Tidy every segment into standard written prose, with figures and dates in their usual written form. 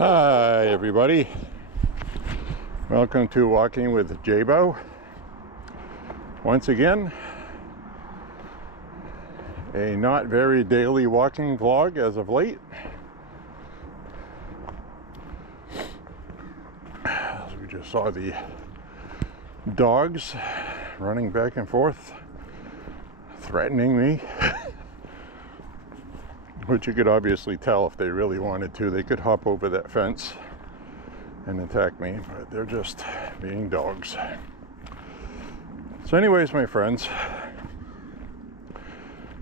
Hi everybody, welcome to Walking with J.Beau. Once again, a not very daily walking vlog as of late. As we just saw the dogs running back and forth, threatening me. Which you could obviously tell if they really wanted to. They could hop over that fence and attack me, but they're just being dogs. So anyways, my friends,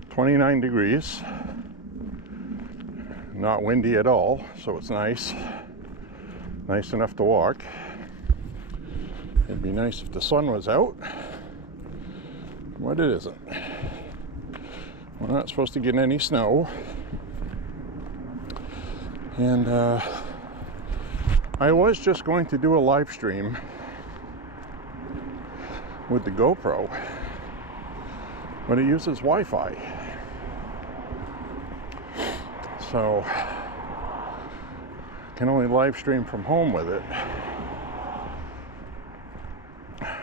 29 degrees, not windy at all, so it's nice enough to walk. It'd be nice if the sun was out, but it isn't. We're not supposed to get any snow. And I was just going to do a live stream with the GoPro, but it uses Wi-Fi. So I can only live stream from home with it.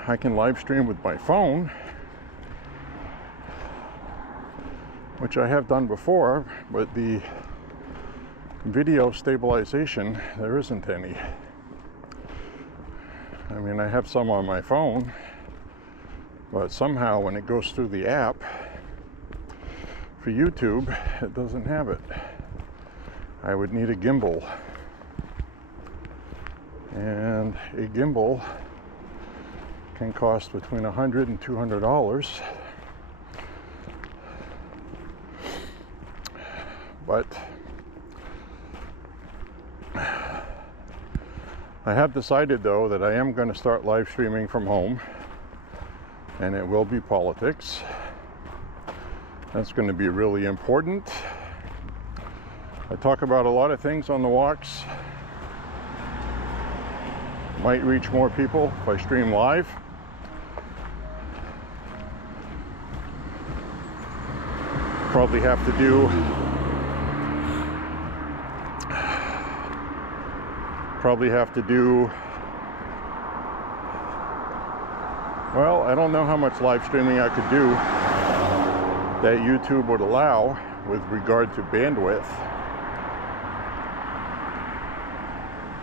I can live stream with my phone, which I have done before, but the video stabilization, there isn't any. I mean, I have some on my phone, but somehow when it goes through the app for YouTube, it doesn't have it. I would need a gimbal, and a gimbal can cost between $100 and $200. But I have decided, though, that I am going to start live streaming from home, and it will be politics. That's going to be really important. I talk about a lot of things on the walks. Might reach more people if I stream live. Probably have to do well, I don't know how much live streaming I could do that YouTube would allow with regard to bandwidth.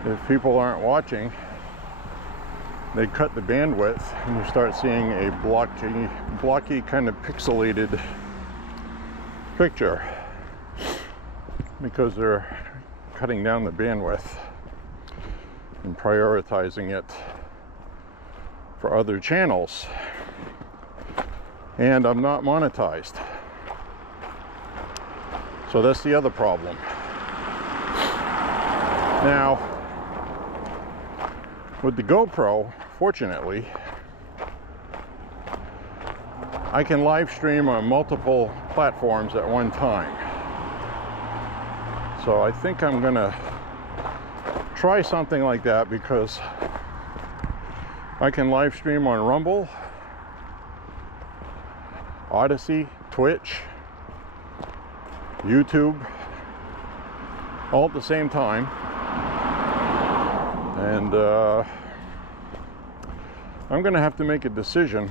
If people aren't watching, they cut the bandwidth and you start seeing a blocky kind of pixelated picture because they're cutting down the bandwidth and prioritizing it for other channels. And I'm not monetized. So that's the other problem. Now, with the GoPro, fortunately, I can live stream on multiple platforms at one time. So I think I'm gonna try something like that, because I can live stream on Rumble, Odyssey, Twitch, YouTube, all at the same time. And I'm gonna have to make a decision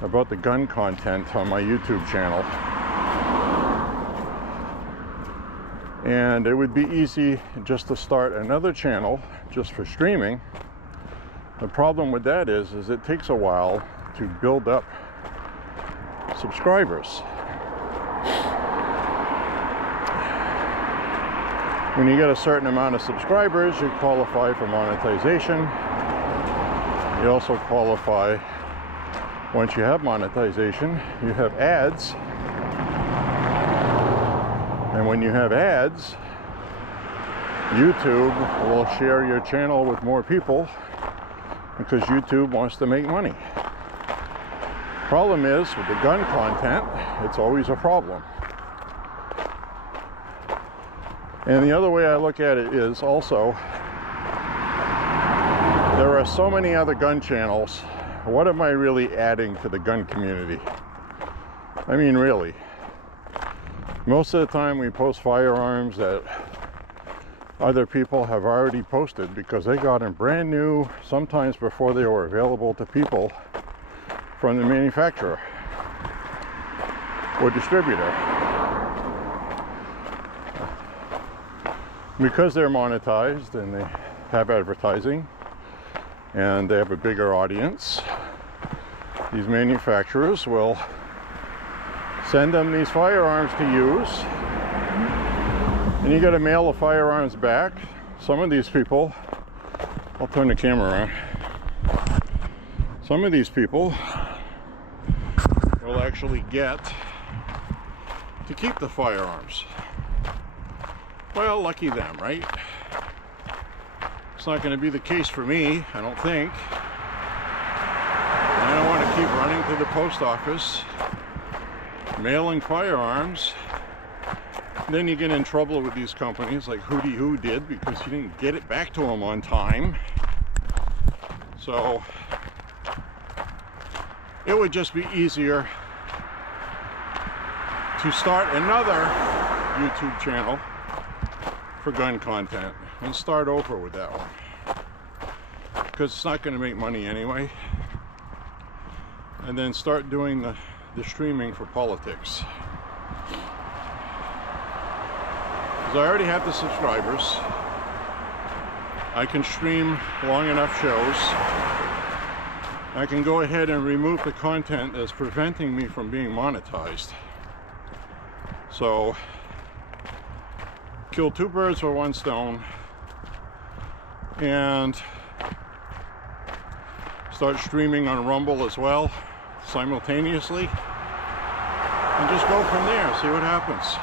about the gun content on my YouTube channel. And it would be easy just to start another channel just for streaming. The problem with that is it takes a while to build up subscribers. When you get a certain amount of subscribers, you qualify for monetization. You also qualify, once you have monetization, you have ads. And when you have ads, YouTube will share your channel with more people because YouTube wants to make money. Problem is, with the gun content, it's always a problem. And the other way I look at it is also, there are so many other gun channels. What am I really adding to the gun community? I mean, really. Most of the time we post firearms that other people have already posted because they got them brand new, sometimes before they were available to people from the manufacturer or distributor. Because they're monetized and they have advertising and they have a bigger audience, these manufacturers will send them these firearms to use, and you got to mail the firearms back. Some of these people, I'll turn the camera around, some of these people will actually get to keep the firearms. Well, lucky them, right? It's not going to be the case for me, I don't think. And I don't want to keep running to the post office, mailing firearms. And then you get in trouble with these companies like Hootie Who did because you didn't get it back to them on time. So it would just be easier to start another YouTube channel for gun content and start over with that one, because it's not going to make money anyway, and then start doing the streaming for politics, because I already have the subscribers. I can stream long enough shows. I can go ahead and remove the content that's preventing me from being monetized. So kill two birds with one stone and start streaming on Rumble as well simultaneously, and just go from there, see what happens.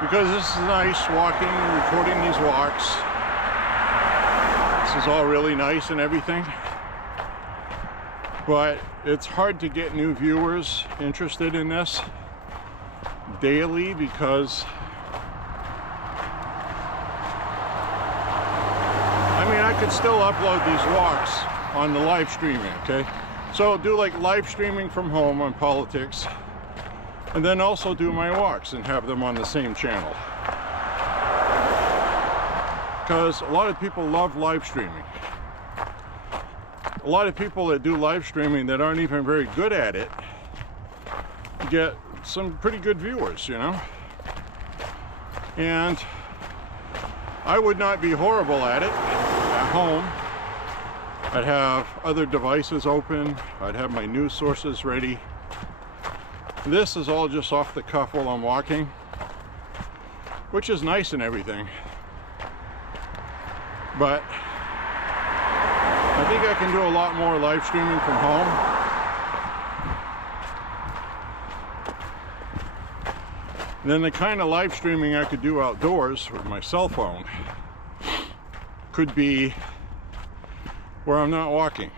Because this is nice, walking, recording these walks. This is all really nice and everything, but it's hard to get new viewers interested in this daily, because I mean, I could still upload these walks on the live streaming, okay? So do like live streaming from home on politics, and then also do my walks and have them on the same channel, because a lot of people love live streaming. A lot of people that do live streaming that aren't even very good at it get some pretty good viewers, you know. And I would not be horrible at it at home. I'd have other devices open, I'd have my news sources ready. This is all just off the cuff while I'm walking, which is nice and everything, but I think I can do a lot more live streaming from home. Then the kind of live streaming I could do outdoors with my cell phone could be where I'm not walking,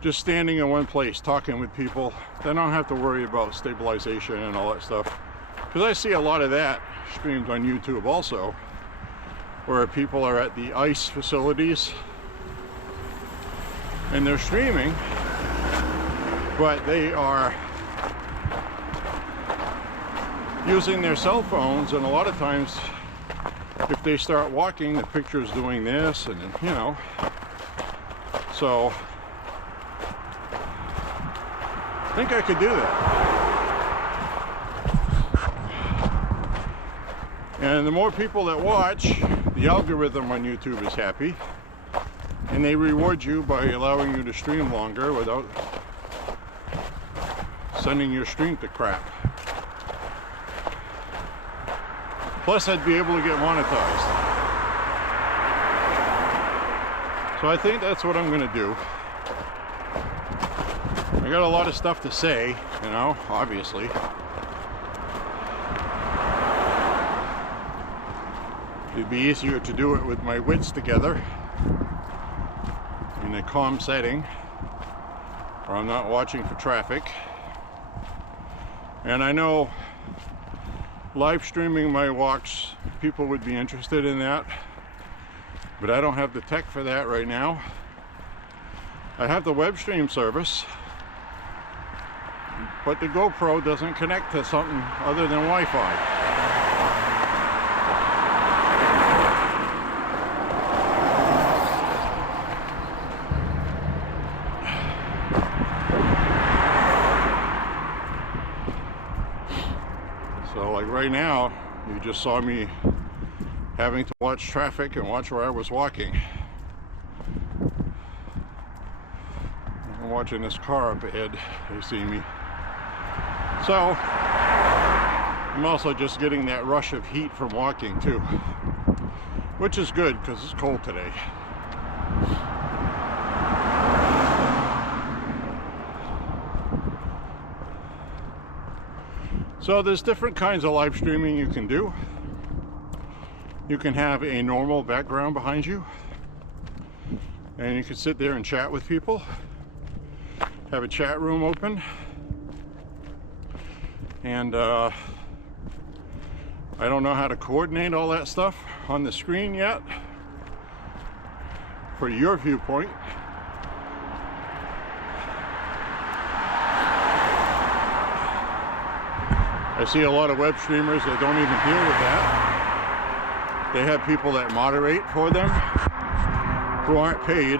just standing in one place talking with people. Then I don't have to worry about stabilization and all that stuff, because I see a lot of that streamed on YouTube also, where people are at the ice facilities and they're streaming, but they are using their cell phones, and a lot of times if they start walking, the picture's doing this, and you know, so I think I could do that. And the more people that watch, the algorithm on YouTube is happy, and they reward you by allowing you to stream longer without sending your stream to crap. Plus, I'd be able to get monetized. So I think that's what I'm going to do. I got a lot of stuff to say, you know, obviously. It'd be easier to do it with my wits together in a calm setting, where I'm not watching for traffic. And I know live streaming my walks, people would be interested in that, but I don't have the tech for that right now. I have the web stream service, but the GoPro doesn't connect to something other than Wi-Fi. So like right now, you just saw me having to watch traffic and watch where I was walking. I'm watching this car up ahead, you see me. So, I'm also just getting that rush of heat from walking too, which is good because it's cold today. So there's different kinds of live streaming you can do. You can have a normal background behind you, and you can sit there and chat with people. Have a chat room open, and I don't know how to coordinate all that stuff on the screen yet for your viewpoint. I see a lot of web streamers that don't even deal with that. They have people that moderate for them who aren't paid.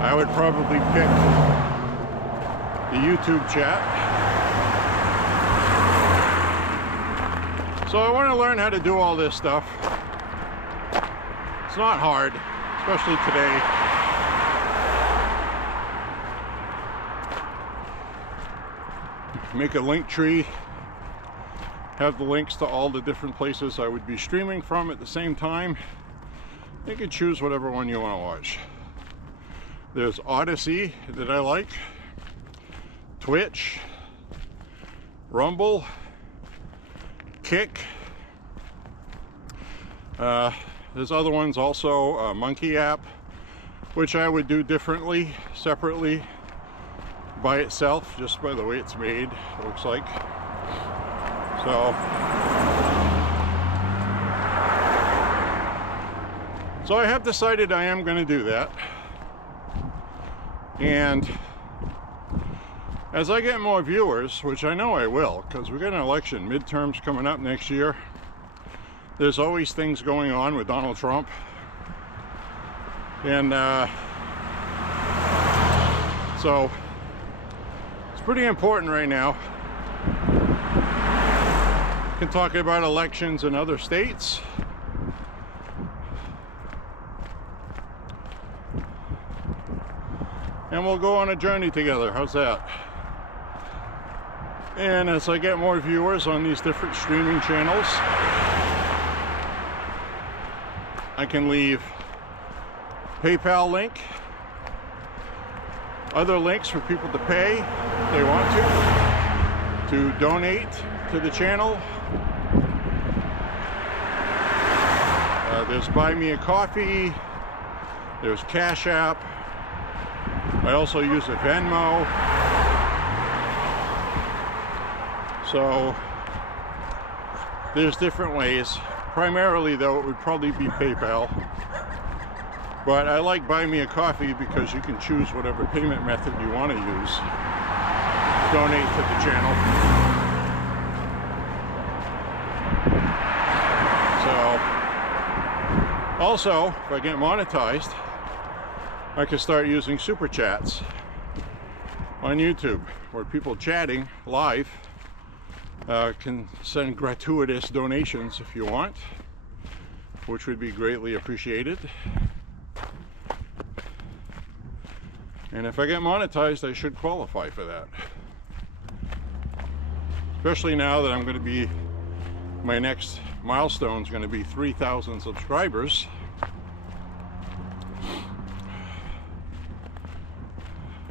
I would probably pick the YouTube chat. So I want to learn how to do all this stuff. It's not hard, especially today. Make a link tree, have the links to all the different places I would be streaming from at the same time. You can choose whatever one you want to watch. There's Odyssey that I like, Twitch, Rumble, Kick. There's other ones also, Monkey app, which I would do differently, separately, by itself, just by the way it's made, it looks like. So I have decided I am going to do that. And as I get more viewers, which I know I will, because we got an election, midterms coming up next year. There's always things going on with Donald Trump. And so it's pretty important right now. We can talk about elections in other states. And we'll go on a journey together. How's that? And as I get more viewers on these different streaming channels, I can leave PayPal link, other links for people to pay if they want to donate to the channel. There's Buy Me a Coffee, there's Cash App. I also use a Venmo. So there's different ways. Primarily though, it would probably be PayPal. But I like Buy Me a Coffee because you can choose whatever payment method you want to use. Donate to the channel. So also, if I get monetized, I can start using super chats on YouTube, where people chatting live can send gratuitous donations if you want, which would be greatly appreciated. And if I get monetized, I should qualify for that. Especially now that I'm going to be, my next milestone is going to be 3,000 subscribers.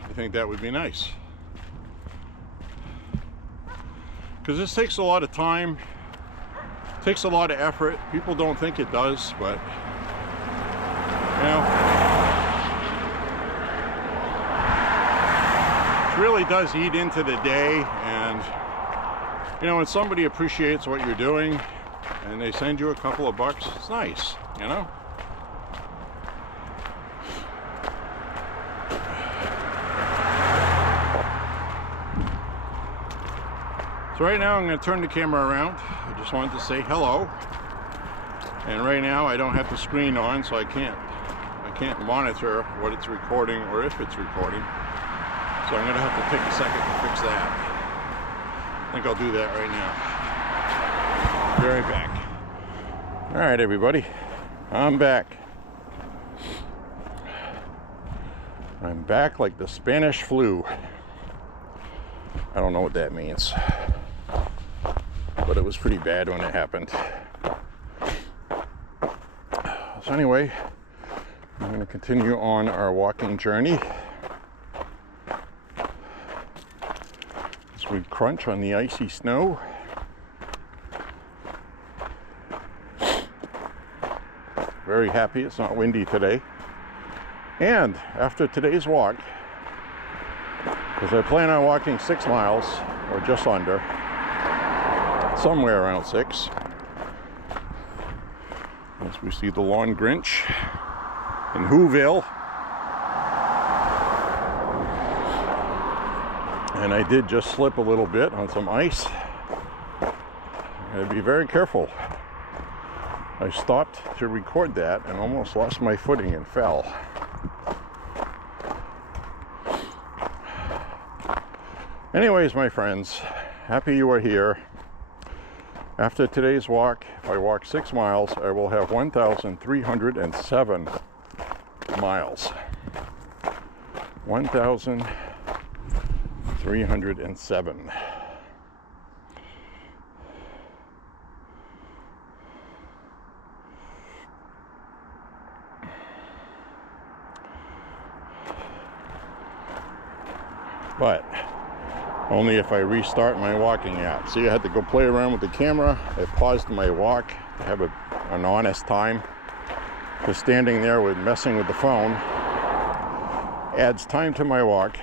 I think that would be nice. Because this takes a lot of time, takes a lot of effort. People don't think it does, but you know, it really does eat into the day. And you know, when somebody appreciates what you're doing, and they send you a couple of bucks. It's nice, you know? So right now I'm going to turn the camera around. I just wanted to say hello. And right now I don't have the screen on, so I can't monitor what it's recording or if it's recording. So I'm going to have to take a second to fix that. I think I'll do that right now. Be right back. All right, everybody. I'm back. I'm back like the Spanish flu. I don't know what that means, but it was pretty bad when it happened. So anyway, I'm going to continue on our walking journey as we crunch on the icy snow. Very happy it's not windy today. And after today's walk, because I plan on walking 6 miles, or just under, somewhere around 6, as we see the Lawn Grinch in Whoville. And I did just slip a little bit on some ice. I gotta be very careful. I stopped to record that and almost lost my footing and fell. Anyways, my friends, happy you are here. After today's walk, if I walk 6 miles, I will have 1,307 miles. 1,307. But only if I restart my walking app. See, I had to go play around with the camera. I paused my walk to have an honest time, because standing there with messing with the phone adds time to my walk.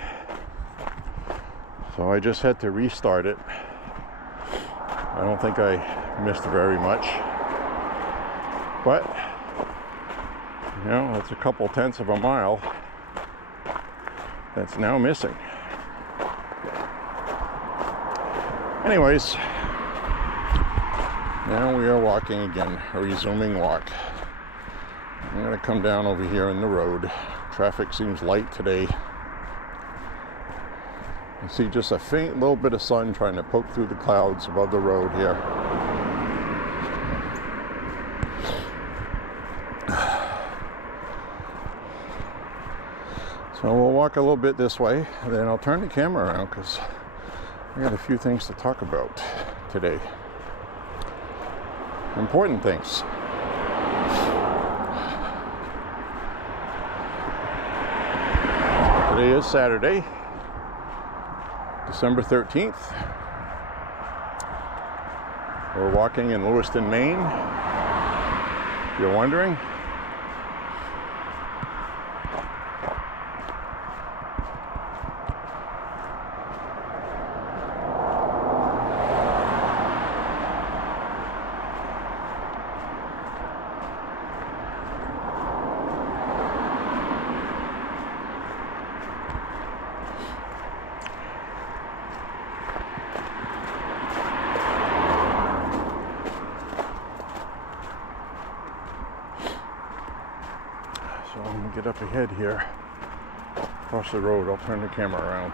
So I just had to restart it. I don't think I missed very much, but you know, that's a couple tenths of a mile that's now missing. Anyways, now we are walking again, a resuming walk. I'm going to come down over here in the road. Traffic seems light today. You see just a faint little bit of sun trying to poke through the clouds above the road here. So we'll walk a little bit this way, and then I'll turn the camera around because I got a few things to talk about today. Important things. Today is Saturday, December 13th. We're walking in Lewiston, Maine, if you're wondering. So I'm going to get up ahead here, across the road. I'll turn the camera around.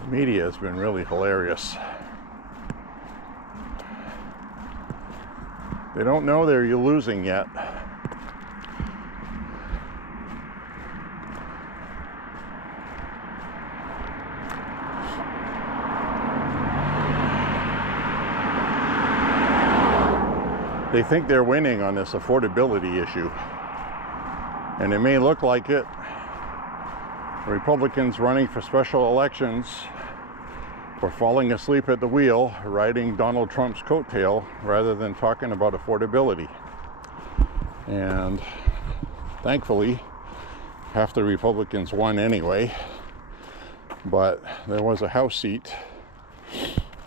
The media has been really hilarious. They don't know they're losing yet. They think they're winning on this affordability issue, and it may look like it. Republicans running for special elections were falling asleep at the wheel, riding Donald Trump's coattail rather than talking about affordability. And thankfully, half the Republicans won anyway. But there was a House seat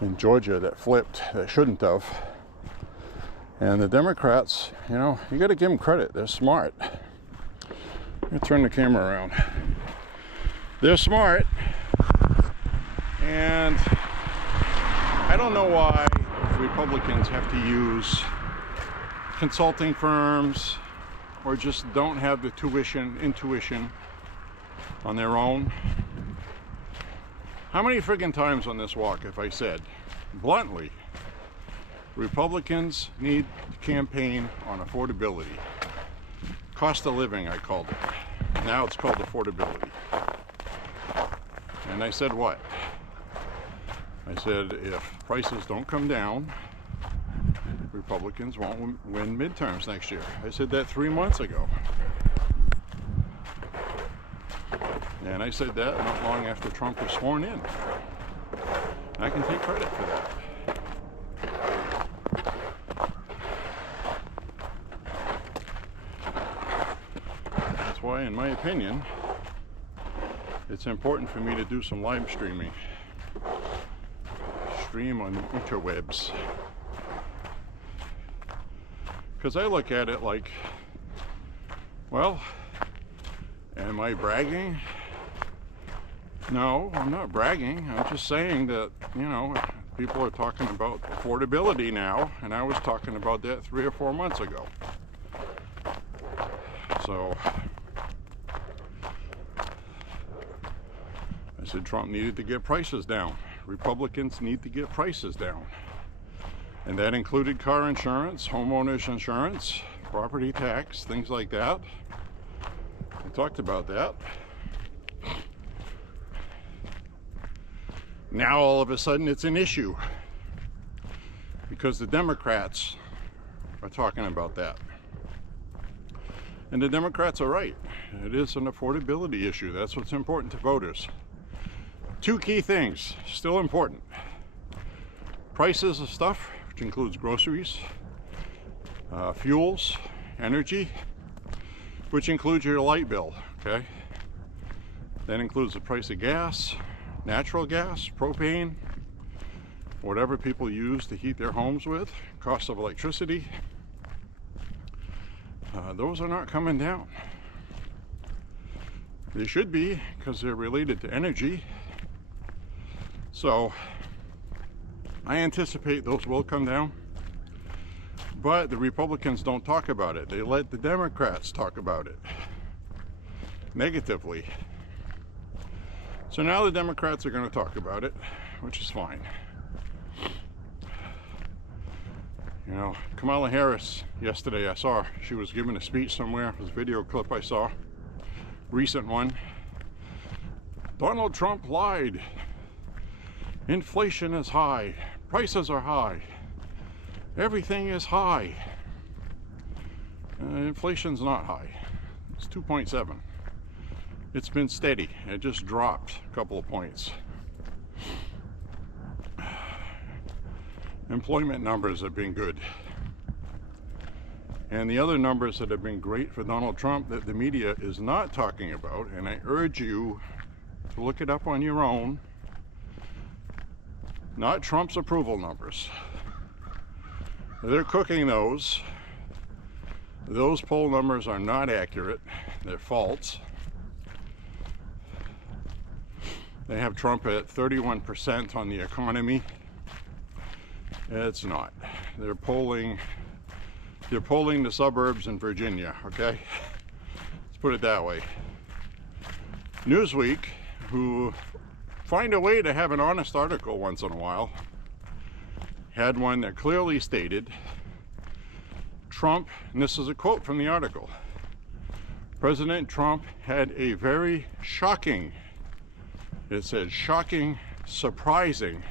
in Georgia that flipped that shouldn't have. And the Democrats, you know, you got to give them credit. They're smart. Let me turn the camera around. They're smart. And I don't know why Republicans have to use consulting firms or just don't have the intuition on their own. How many friggin' times on this walk have I said, bluntly, Republicans need to campaign on affordability. Cost of living, I called it. Now it's called affordability. And I said what? I said if prices don't come down, Republicans won't win midterms next year. I said that 3 months ago. And I said that not long after Trump was sworn in. I can take credit for that. That's why, in my opinion, it's important for me to do some live streaming. Stream on the interwebs. Because I look at it like, well, am I bragging? No, I'm not bragging. I'm just saying that, you know, people are talking about affordability now, and I was talking about that 3 or 4 months ago. So I said Trump needed to get prices down. Republicans need to get prices down. And that included car insurance, homeowners insurance, property tax, things like that. I talked about that. Now all of a sudden it's an issue because the Democrats are talking about that. And the Democrats are right. It is an affordability issue. That's what's important to voters. 2 key things, still important. Prices of stuff, which includes groceries, fuels, energy, which includes your light bill, okay? That includes the price of gas, natural gas, propane, whatever people use to heat their homes with, cost of electricity. Those are not coming down. They should be, because they're related to energy. So I anticipate those will come down, but the Republicans don't talk about it. They let the Democrats talk about it negatively. So now the Democrats are going to talk about it, which is fine. You know, Kamala Harris, yesterday I saw, she was giving a speech somewhere. It was a video clip I saw, recent one. Donald Trump lied. Inflation is high. Prices are high. Everything is high. Inflation's not high. It's 2.7. It's been steady. It just dropped a couple of points. Employment numbers have been good. And the other numbers that have been great for Donald Trump that the media is not talking about, and I urge you to look it up on your own, not Trump's approval numbers. They're cooking those. Those poll numbers are not accurate. They're false. They have Trump at 31% on the economy. It's not. They're polling the suburbs in Virginia, okay? Let's put it that way. Newsweek, who find a way to have an honest article once in a while, had one that clearly stated Trump, and this is a quote from the article, President Trump had a very shocking, it says shocking, surprising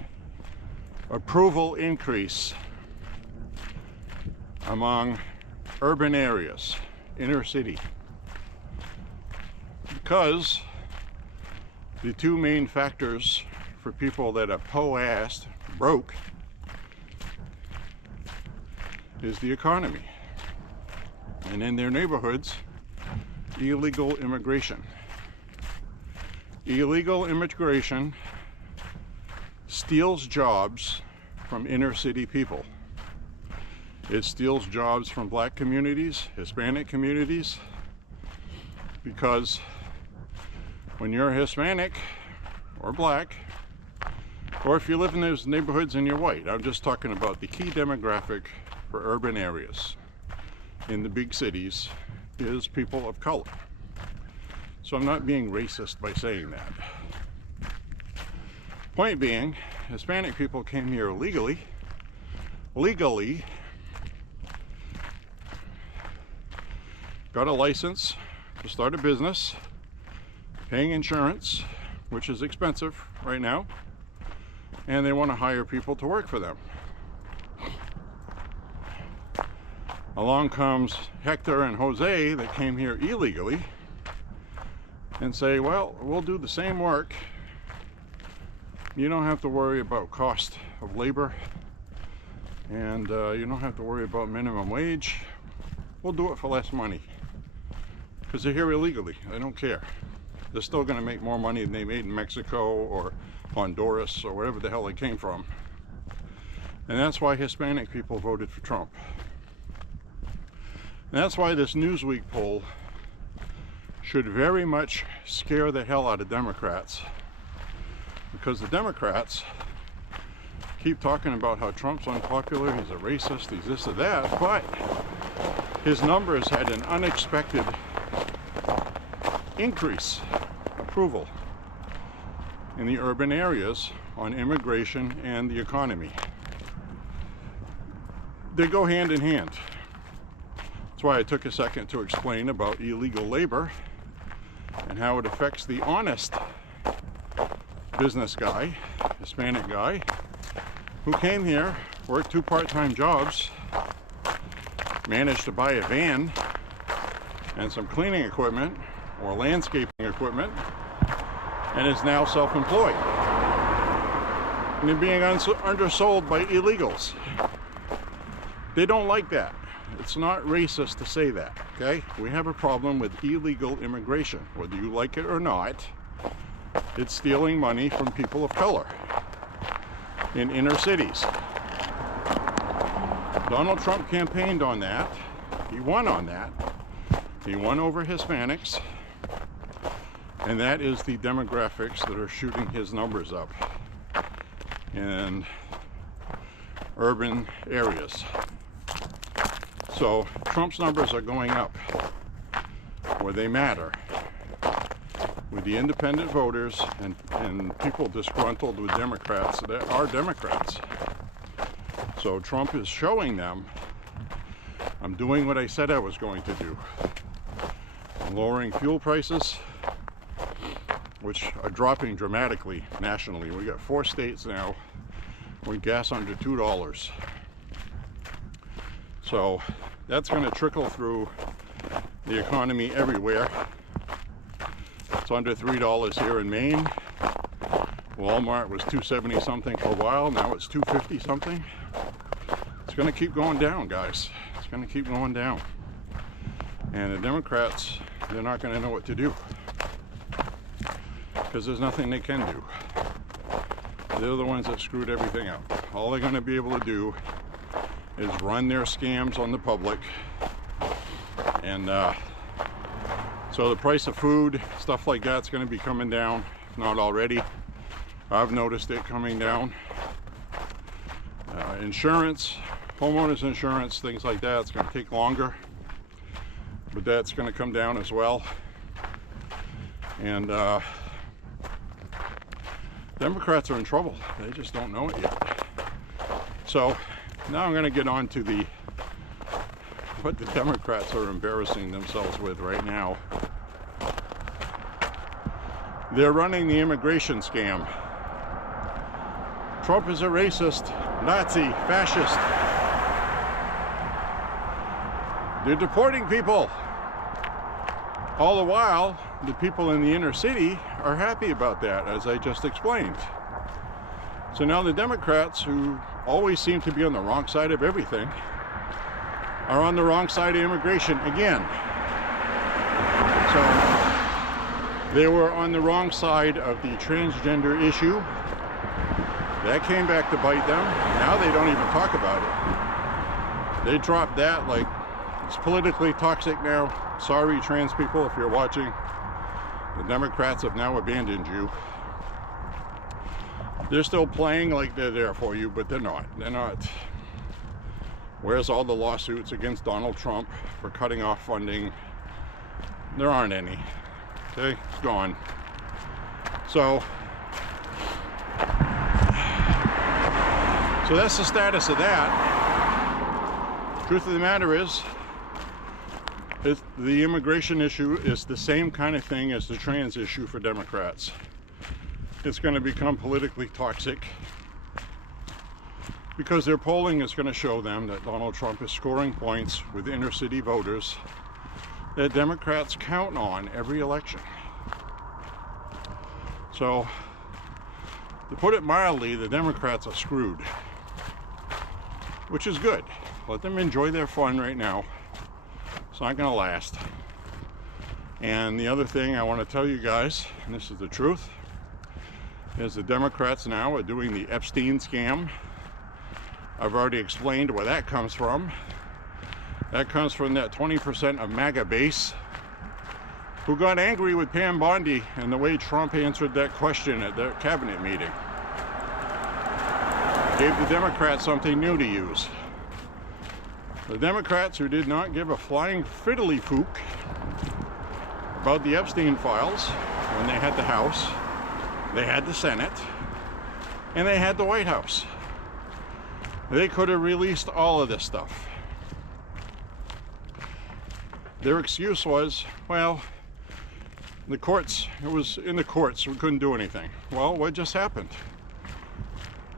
approval increase among urban areas, inner city, because the 2 main factors for people that are po-assed, broke, is the economy. and in their neighborhoods, illegal immigration. Illegal immigration steals jobs from inner city people. It steals jobs from black communities, Hispanic communities, because when you're Hispanic or black, or if you live in those neighborhoods and you're white, I'm just talking about the key demographic for urban areas in the big cities is people of color. So I'm not being racist by saying that. Point being, Hispanic people came here legally, got a license to start a business, paying insurance, which is expensive right now, and they want to hire people to work for them. Along comes Hector and Jose that came here illegally and say, well, we'll do the same work. You don't have to worry about cost of labor, and you don't have to worry about minimum wage. We'll do it for less money. Because they're here illegally. I don't care. They're still going to make more money than they made in Mexico or Honduras or wherever the hell they came from. And that's why Hispanic people voted for Trump. And that's why this Newsweek poll should very much scare the hell out of Democrats. Because the Democrats keep talking about how Trump's unpopular, he's a racist, he's this or that, but his numbers had an unexpected increase approval in the urban areas on immigration and the economy. They go hand in hand. That's why I took a second to explain about illegal labor and how it affects the honest business guy, Hispanic guy, who came here, worked 2 part-time jobs, managed to buy a van and some cleaning equipment or landscaping equipment, and is now self-employed. And they're being undersold by illegals. They don't like that. It's not racist to say that, okay? We have a problem with illegal immigration. Whether you like it or not, it's stealing money from people of color in inner cities. Donald Trump campaigned on that. He won on that. He won over Hispanics. And that is the demographics that are shooting his numbers up in urban areas. So Trump's numbers are going up where they matter, with the independent voters and people disgruntled with Democrats that are Democrats. So Trump is showing them, I'm doing what I said I was going to do. I'm lowering fuel prices, which are dropping dramatically nationally. We got 4 states now with gas under $2. So that's going to trickle through the economy everywhere. It's under $3 here in Maine. Walmart was $2.70 something for a while. Now it's $2.50 something. It's going to keep going down, guys. It's going to keep going down. And the Democrats, they're not going to know what to do, because there's nothing they can do. They're the ones that screwed everything up. All they're going to be able to do is run their scams on the public. And so the price of food, stuff like that's going to be coming down, if not already. I've noticed it coming down. Insurance, homeowners insurance, things like that, it's going to take longer, but that's going to come down as well. And Democrats are in trouble. They just don't know it yet. So now I'm going to get on to what the Democrats are embarrassing themselves with right now. They're running the immigration scam. Trump is a racist, Nazi, fascist. They're deporting people. All the while, the people in the inner city are happy about that, as I just explained. So now the Democrats, who always seem to be on the wrong side of everything, are on the wrong side of immigration again. So they were on the wrong side of the transgender issue. That came back to bite them. Now they don't even talk about it. They dropped that like it's politically toxic now. Sorry, trans people, if you're watching. The Democrats have now abandoned you. They're still playing like they're there for you, but they're not. They're not. Where's all the lawsuits against Donald Trump for cutting off funding? There aren't any. Okay, it's gone. So that's the status of that. Truth of the matter is, the immigration issue is the same kind of thing as the trans issue for Democrats. It's going to become politically toxic because their polling is going to show them that Donald Trump is scoring points with inner city voters that Democrats count on every election. So, to put it mildly, the Democrats are screwed, which is good. Let them enjoy their fun right now. It's not going to last. And the other thing I want to tell you guys, and this is the truth, is the Democrats now are doing the Epstein scam. I've already explained where that comes from. That comes from that 20% of MAGA base who got angry with Pam Bondi and the way Trump answered that question at their cabinet meeting. Gave the Democrats something new to use. The Democrats who did not give a flying fiddly fook about the Epstein files when they had the House, they had the Senate, and they had the White House. They could have released all of this stuff. Their excuse was, well, the courts, it was in the courts, we couldn't do anything. Well, what just happened?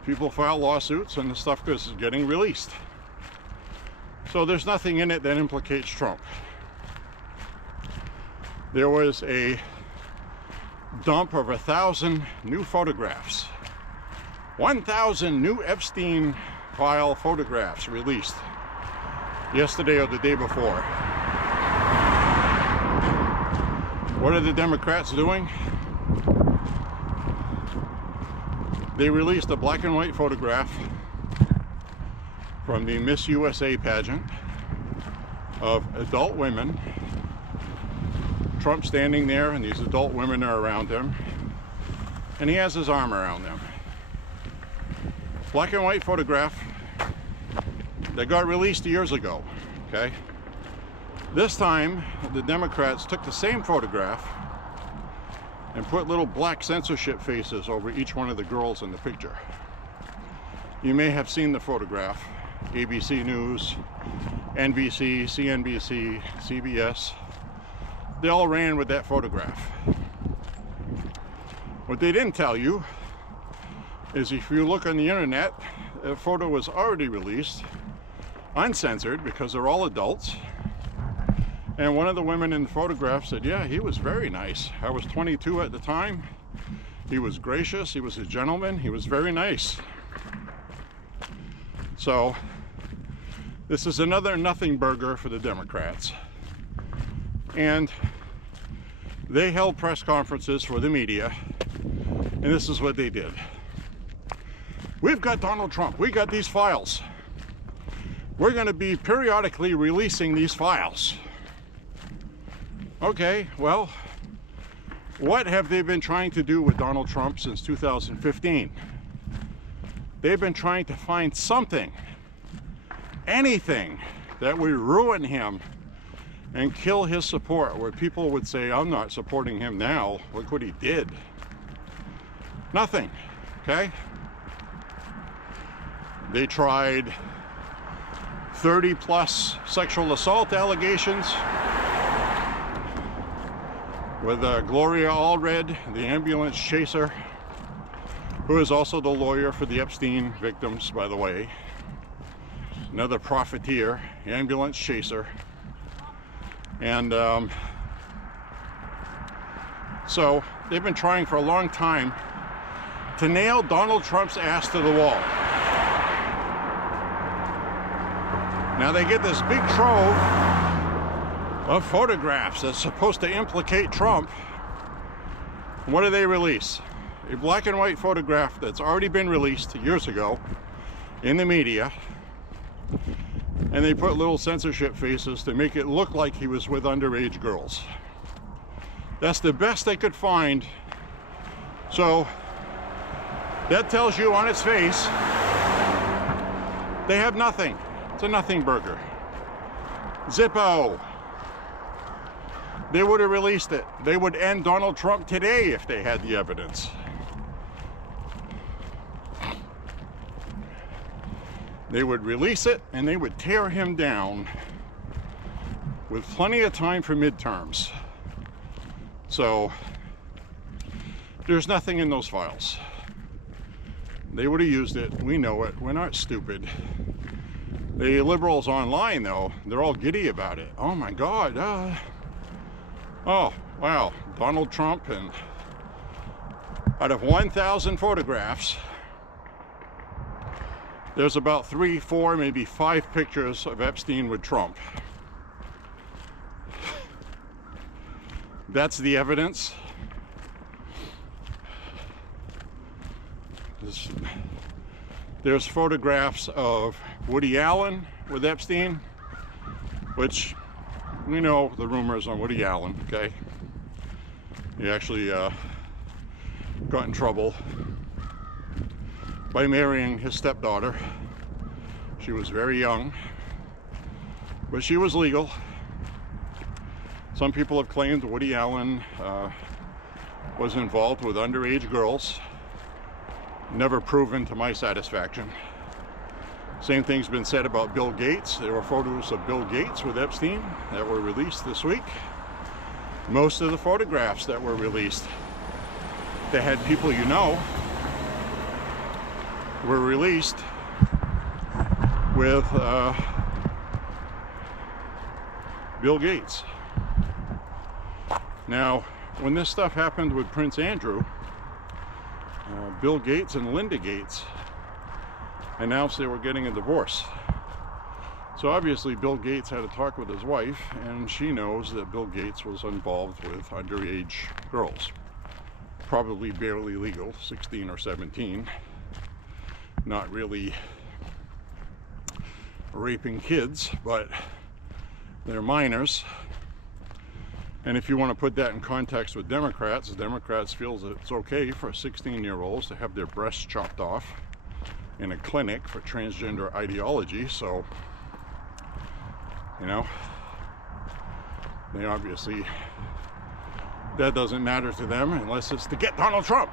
People file lawsuits and the stuff is getting released. So there's nothing in it that implicates Trump. There was a dump of 1,000 new photographs. 1,000 new Epstein file photographs released yesterday or the day before. What are the Democrats doing? They released a black and white photograph from the Miss USA pageant of adult women. Trump standing there and these adult women are around him and he has his arm around them. Black and white photograph that got released years ago, okay? This time the Democrats took the same photograph and put little black censorship faces over each one of the girls in the picture. You may have seen the photograph. ABC News, NBC, CNBC, CBS, they all ran with that photograph. What they didn't tell you is if you look on the internet, a photo was already released, uncensored, because they're all adults. And one of the women in the photograph said, yeah, he was very nice. I was 22 at the time. He was gracious, he was a gentleman, he was very nice. So, this is another nothing burger for the Democrats. And they held press conferences for the media, and this is what they did. We've got Donald Trump, we got these files. We're going to be periodically releasing these files. Okay, well, what have they been trying to do with Donald Trump since 2015? They've been trying to find something, anything that would ruin him and kill his support, where people would say, I'm not supporting him now, look what he did. Nothing, okay? They tried 30 plus sexual assault allegations with Gloria Allred, the ambulance chaser, who is also the lawyer for the Epstein victims, by the way. Another profiteer, ambulance chaser. And so they've been trying for a long time to nail Donald Trump's ass to the wall. Now they get this big trove of photographs that's supposed to implicate Trump. What do they release? A black and white photograph that's already been released years ago in the media, and they put little censorship faces to make it look like he was with underage girls. That's the best they could find. So that tells you on its face they have nothing. It's a nothing burger. Zippo. They would have released it. They would end Donald Trump today if they had the evidence. They would release it and they would tear him down with plenty of time for midterms. So there's nothing in those files. They would have used it. We know it. We're not stupid. The liberals online, though, they're all giddy about it. Oh my God. Oh, wow. Donald Trump, and out of 1,000 photographs, there's about 3, 4, maybe 5 pictures of Epstein with Trump. That's the evidence. There's photographs of Woody Allen with Epstein, which we know the rumors on Woody Allen, okay? He actually got in trouble by marrying his stepdaughter. She was very young, but she was legal. Some people have claimed Woody Allen was involved with underage girls. Never proven to my satisfaction. Same thing's been said about Bill Gates. There were photos of Bill Gates with Epstein that were released this week. Most of the photographs that were released that had people you know were released with Bill Gates. Now, when this stuff happened with Prince Andrew, Bill Gates and Linda Gates announced they were getting a divorce. So obviously Bill Gates had a talk with his wife, and she knows that Bill Gates was involved with underage girls. Probably barely legal, 16 or 17. Not really raping kids, but they're minors. And if you want to put that in context with Democrats, Democrats feel that it's okay for 16-year-olds to have their breasts chopped off in a clinic for transgender ideology. So, you know, they obviously, that doesn't matter to them unless it's to get Donald Trump.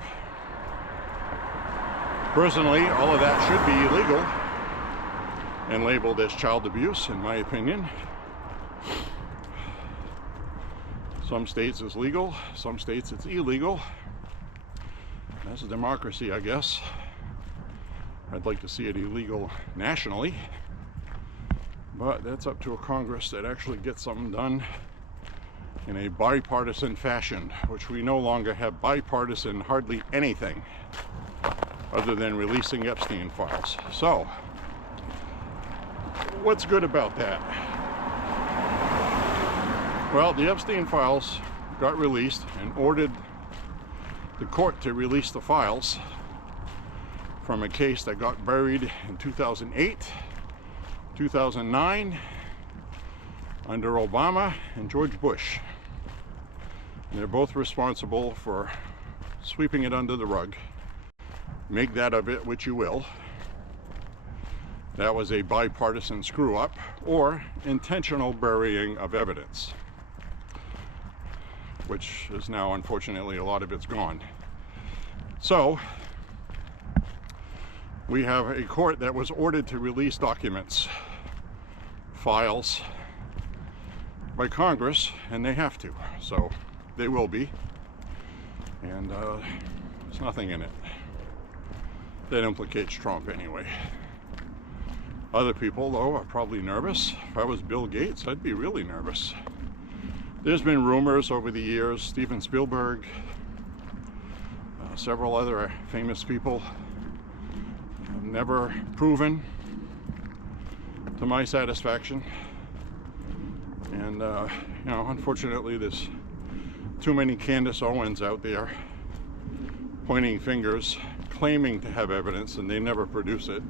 Personally, all of that should be illegal and labeled as child abuse, in my opinion. Some states it's legal, some states it's illegal. That's a democracy, I guess. I'd like to see it illegal nationally, but that's up to a Congress that actually gets something done in a bipartisan fashion, which we no longer have bipartisan hardly anything other than releasing Epstein files. So, what's good about that? Well, the Epstein files got released and ordered the court to release the files from a case that got buried in 2008, 2009, under Obama and George Bush. And they're both responsible for sweeping it under the rug. Make that of it which you will. That was a bipartisan screw-up or intentional burying of evidence, which is now, unfortunately, a lot of it's gone. So, we have a court that was ordered to release documents, files, by Congress, and they have to. So, they will be. And there's nothing in it that implicates Trump anyway. Other people, though, are probably nervous. If I was Bill Gates, I'd be really nervous. There's been rumors over the years, Steven Spielberg, several other famous people, never proven, to my satisfaction. And you know, unfortunately, there's too many Candace Owens out there pointing fingers, claiming to have evidence, and they never produce it.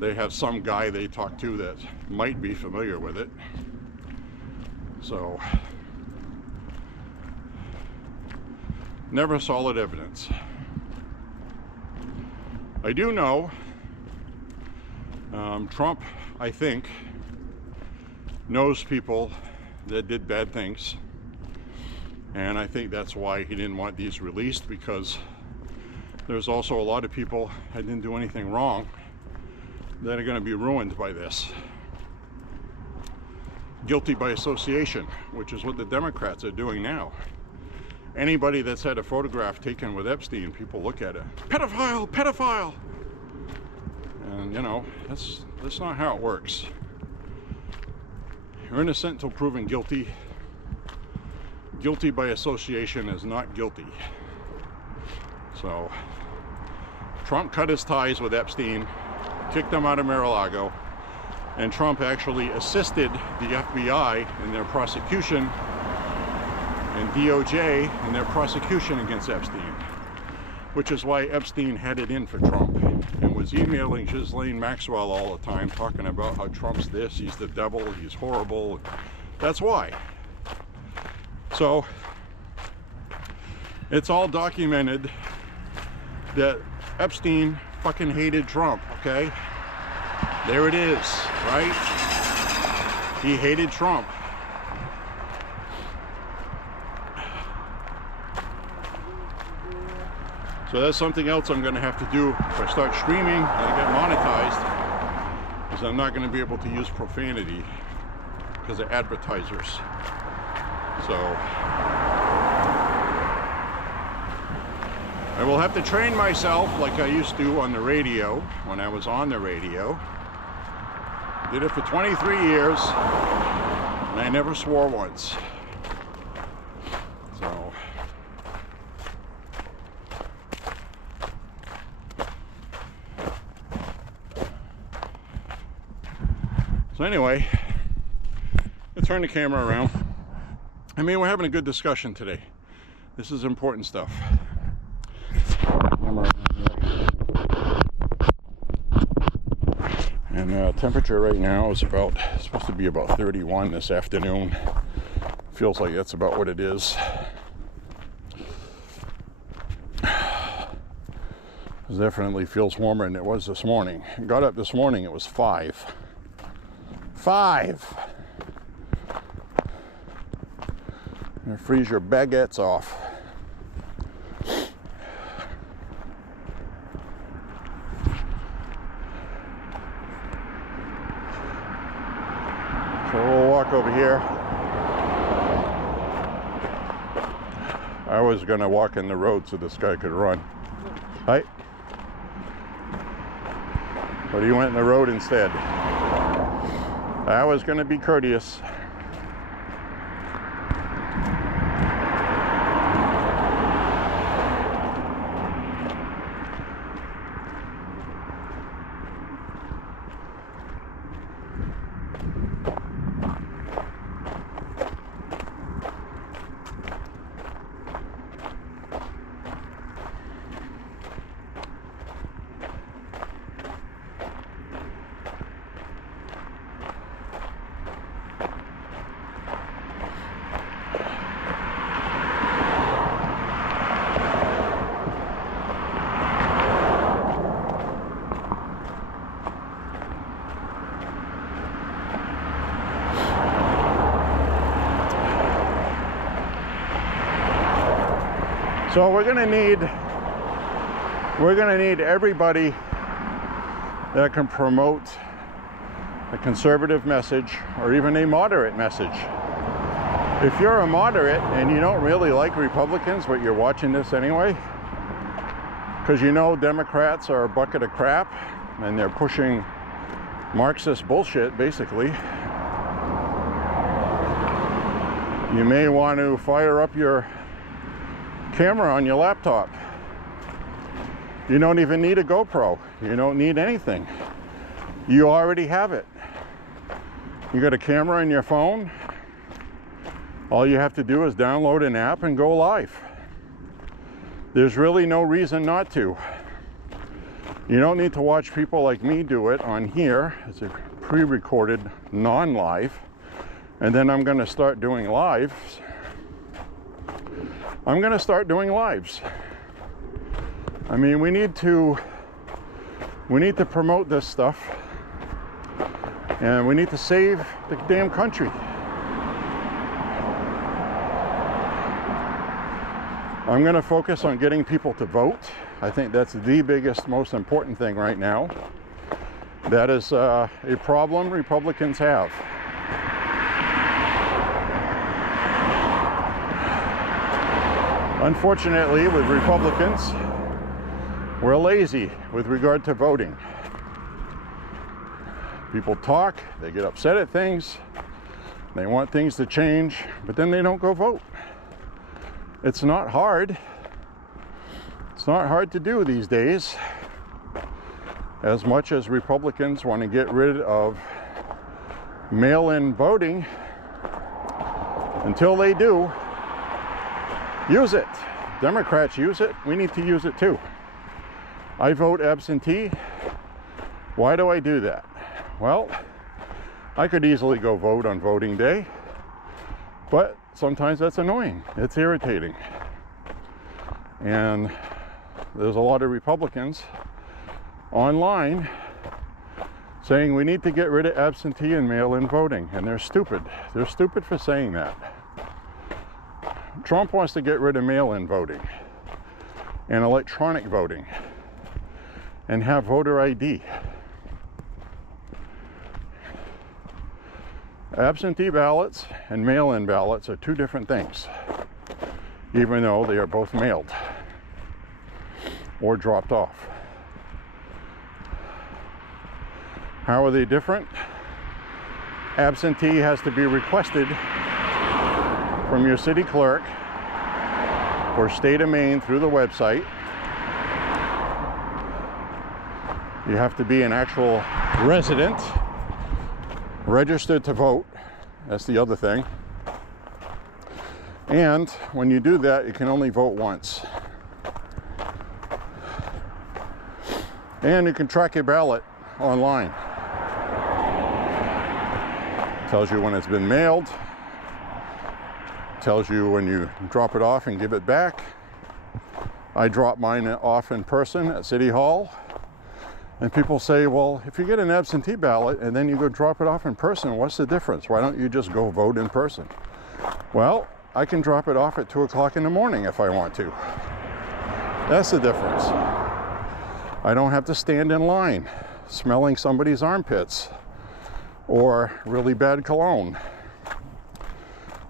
They have some guy they talk to that might be familiar with it. So, never solid evidence. I do know Trump, I think, knows people that did bad things, and I think that's why he didn't want these released, because there's also a lot of people that didn't do anything wrong that are going to be ruined by this. Guilty by association, which is what the Democrats are doing now. Anybody that's had a photograph taken with Epstein, people look at it, pedophile, pedophile. And you know, that's not how it works. You're innocent until proven guilty. Guilty by association is not guilty. So, Trump cut his ties with Epstein, kicked him out of Mar-a-Lago, and Trump actually assisted the FBI in their prosecution and DOJ in their prosecution against Epstein, which is why Epstein had it in for Trump and was emailing Ghislaine Maxwell all the time, talking about how Trump's this, he's the devil, he's horrible. That's why. So, it's all documented that Epstein fucking hated Trump, okay? There it is, right? He hated Trump. So that's something else I'm going to have to do if I start streaming and I get monetized, is I'm not going to be able to use profanity because of advertisers. So I will have to train myself like I used to on the radio, when I was on the radio. Did it for 23 years, and I never swore once. So anyway, let's turn the camera around. I mean, we're having a good discussion today. This is important stuff. And temperature right now is supposed to be about 31 this afternoon. Feels like that's about what it is. It definitely feels warmer than it was this morning. Got up this morning, it was 5. 5! And freeze your baguettes off. So we'll walk over here. I was gonna walk in the road so this guy could run. Hi. But he went in the road instead. I was gonna be courteous. So we're gonna need everybody that can promote a conservative message or even a moderate message. If you're a moderate and you don't really like Republicans, but you're watching this anyway, because you know Democrats are a bucket of crap and they're pushing Marxist bullshit, basically, you may want to fire up your camera on your laptop. You don't even need a GoPro. You don't need anything. You already have it. You got a camera in your phone. All you have to do is download an app and go live. There's really no reason not to. You don't need to watch people like me do it on here. It's a pre-recorded, non-live. And then I'm going to start doing lives. I'm going to start doing lives. I mean, we need to promote this stuff. And we need to save the damn country. I'm going to focus on getting people to vote. I think that's the biggest, most important thing right now. That is a problem Republicans have. Unfortunately, with Republicans, we're lazy with regard to voting. People talk, they get upset at things, they want things to change, but then they don't go vote. It's not hard. It's not hard to do these days. As much as Republicans want to get rid of mail-in voting, until they do, use it. Democrats use it. We need to use it too. I vote absentee. Why do I do that? Well, I could easily go vote on voting day, but sometimes that's annoying. It's irritating. And there's a lot of Republicans online saying we need to get rid of absentee and mail-in voting, and they're stupid. They're stupid for saying that. Trump wants to get rid of mail-in voting and electronic voting and have voter ID. Absentee ballots and mail-in ballots are two different things, even though they are both mailed or dropped off. How are they different? Absentee has to be requested from your city clerk for state of Maine through the website. You have to be an actual resident, registered to vote. That's the other thing. And when you do that, you can only vote once. And you can track your ballot online. Tells you when it's been mailed. Tells you when you drop it off and give it back. I drop mine off in person at City Hall. And people say, well, if you get an absentee ballot and then you go drop it off in person, what's the difference? Why don't you just go vote in person? Well, I can drop it off at 2 o'clock in the morning if I want to. That's the difference. I don't have to stand in line smelling somebody's armpits or really bad cologne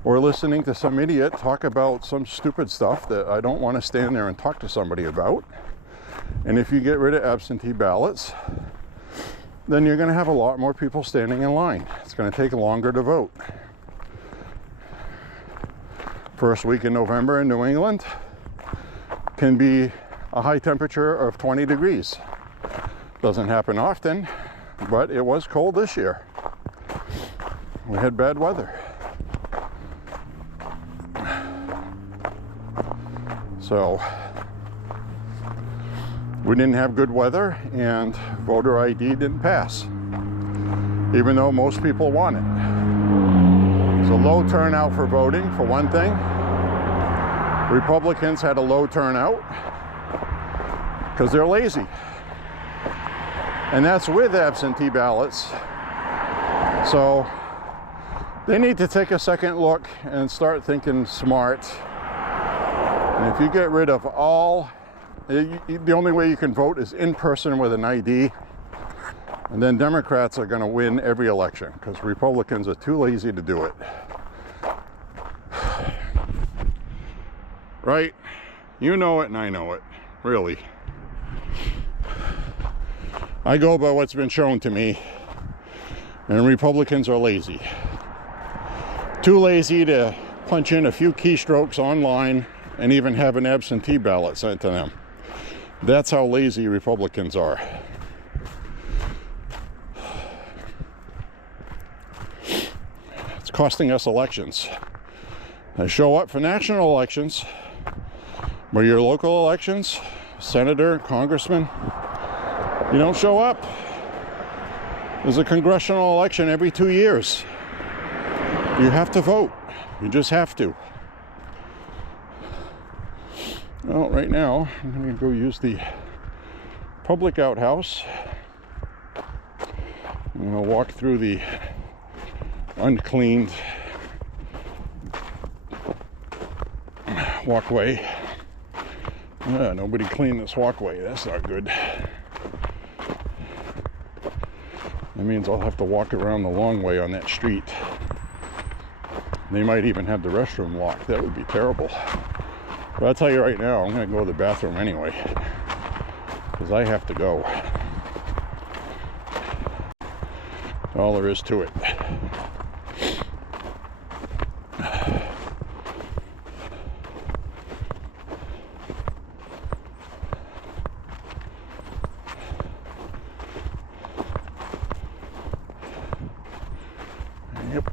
or listening to some idiot talk about some stupid stuff that I don't want to stand there and talk to somebody about. And if you get rid of absentee ballots, then you're going to have a lot more people standing in line. It's going to take longer to vote. First week in November in New England can be a high temperature of 20 degrees. Doesn't happen often, but it was cold this year. We had bad weather. So we didn't have good weather, and voter ID didn't pass, even though most people want it. It's a low turnout for voting, for one thing. Republicans had a low turnout because they're lazy. And that's with absentee ballots. So they need to take a second look and start thinking smart. And if you get rid of all, the only way you can vote is in person with an ID. And then Democrats are going to win every election because Republicans are too lazy to do it. Right? You know it and I know it. Really. I go by what's been shown to me. And Republicans are lazy. Too lazy to punch in a few keystrokes online and even have an absentee ballot sent to them. That's how lazy Republicans are. costing us elections. They show up for national elections, but your local elections, senator, congressman, you don't show up. There's a congressional election every 2 years. You have to vote. You just have to. Well, right now, I'm going to go use the public outhouse. I'm going to walk through the uncleaned walkway. Nobody cleaned this walkway. That's not good. That means I'll have to walk around the long way on that street. They might even have the restroom locked. That would be terrible. But I'll tell you right now, I'm going to go to the bathroom anyway, because I have to go. That's all there is to it. Yep.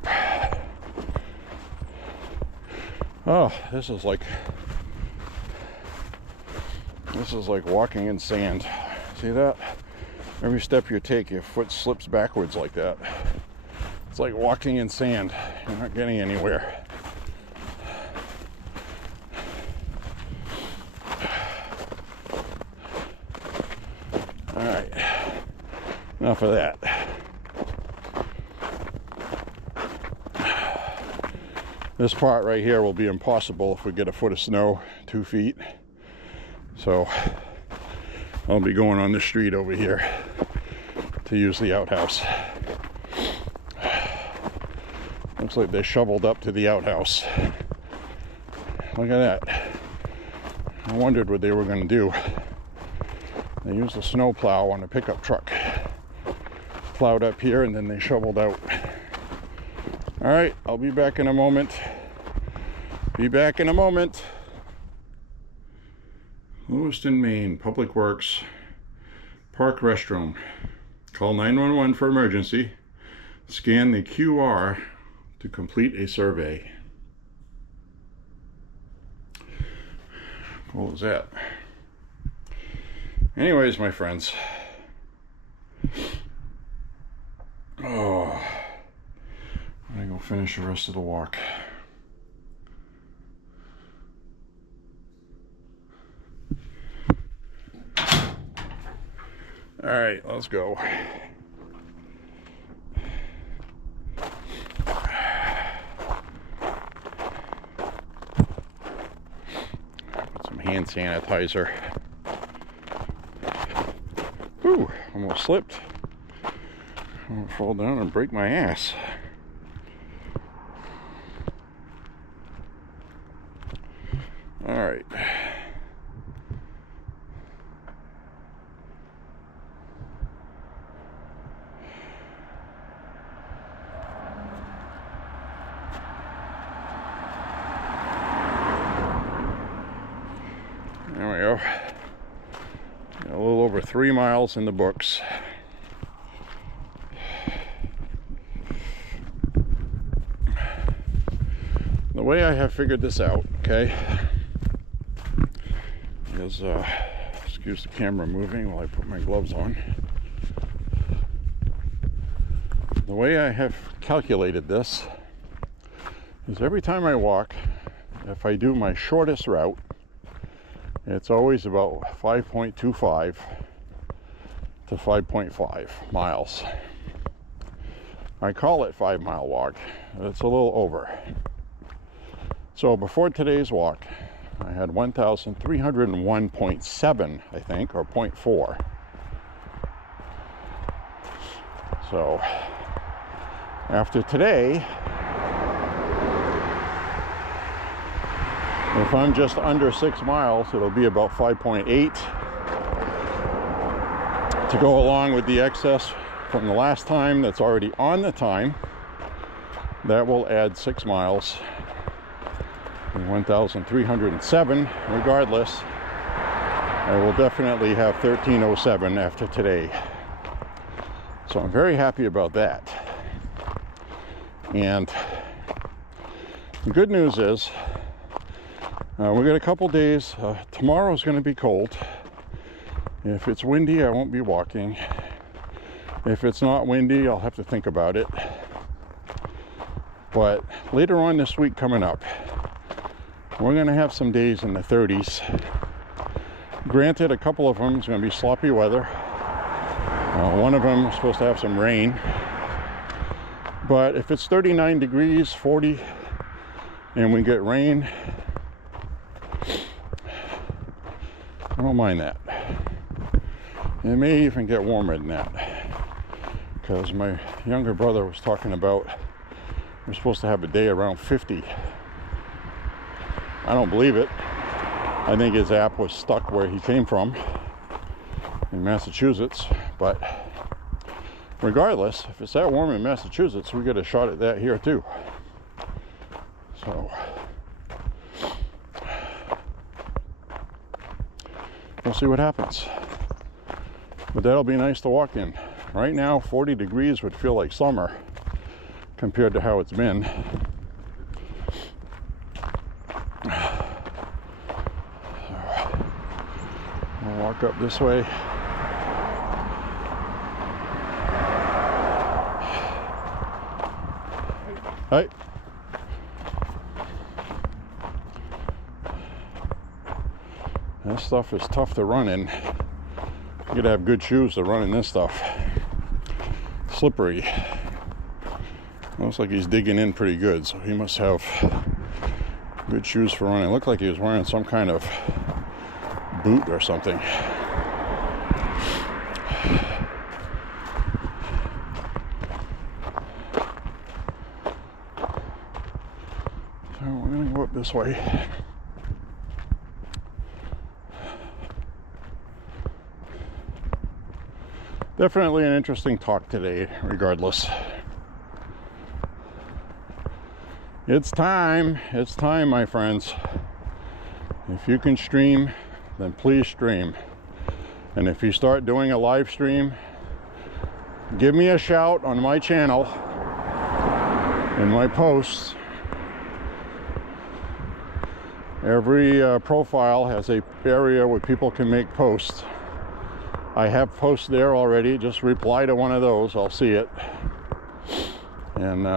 Oh, this is like walking in sand. See that? Every step you take, your foot slips backwards like that. It's like walking in sand. You're not getting anywhere. All right, enough of that. This part right here will be impossible if we get a foot of snow, 2 feet. So I'll be going on the street over here to use the outhouse. Looks like they shoveled up to the outhouse. Look at that. I wondered what they were going to do. They used a snow plow on a pickup truck. Plowed up here and then they shoveled out. All right, I'll be back in a moment. Be back in a moment. Lewiston, Maine, Public Works, park restroom. Call 911 for emergency. Scan the QR to complete a survey. What was that? Anyways, my friends. Oh, I'm gonna go finish the rest of the walk. All right, let's go. Put some hand sanitizer. Whew, almost slipped. I'm gonna fall down and break my ass. All right. There we go. A little over 3 miles in the books. The way I have figured this out, okay, is, excuse the camera moving while I put my gloves on. The way I have calculated this is every time I walk, if I do my shortest route, it's always about 5.25 to 5.5 miles. I call it 5 mile walk. It's a little over. So before today's walk, I had 1,301.7, I think, or 0.4. So after today, if I'm just under 6 miles, it'll be about 5.8 to go along with the excess from the last time that's already on the time. That will add 6 miles. 1,307. Regardless, I will definitely have 1,307 after today. So I'm very happy about that. And The good news is we got a couple days. Tomorrow's going to be cold. If it's windy, I won't be walking. If it's not windy, I'll have to think about it. But later on this week coming up, we're going to have some days in the 30s. Granted, a couple of them is going to be sloppy weather. One of them is supposed to have some rain. But if it's 39 degrees, 40, and we get rain, I don't mind that. It may even get warmer than that, because my younger brother was talking about we're supposed to have a day around 50. I don't believe it. I think his app was stuck where he came from in Massachusetts, but regardless, if it's that warm in Massachusetts, we get a shot at that here too. So we'll see what happens. But that'll be nice to walk in. Right now, 40 degrees would feel like summer compared to how it's been. I'll walk up this way. Hi. This stuff is tough to run in. You gotta have good shoes to run in this stuff. Slippery. Looks like he's digging in pretty good, so he must have good shoes for running. It looked like he was wearing some kind of boot or something. So we're gonna go up this way. Definitely an interesting talk today, regardless. It's time, my friends. If you can stream, then please stream. And if you start doing a live stream, give me a shout on my channel in my posts. Every profile has a area where people can make posts. I have posts there already. Just reply to one of those. I'll see it. And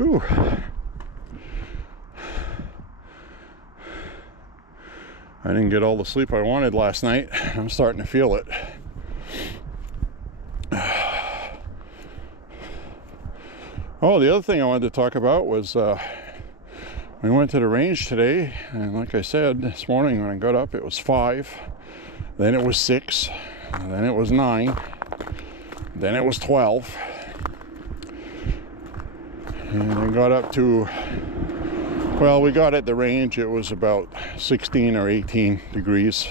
ooh. I didn't get all the sleep I wanted last night. I'm starting to feel it. Oh, the other thing I wanted to talk about was we went to the range today, and like I said, this morning when I got up, it was 5, then it was 6, then it was 9, then it was 12, and I got up to, well, we got at the range, it was about 16 or 18 degrees,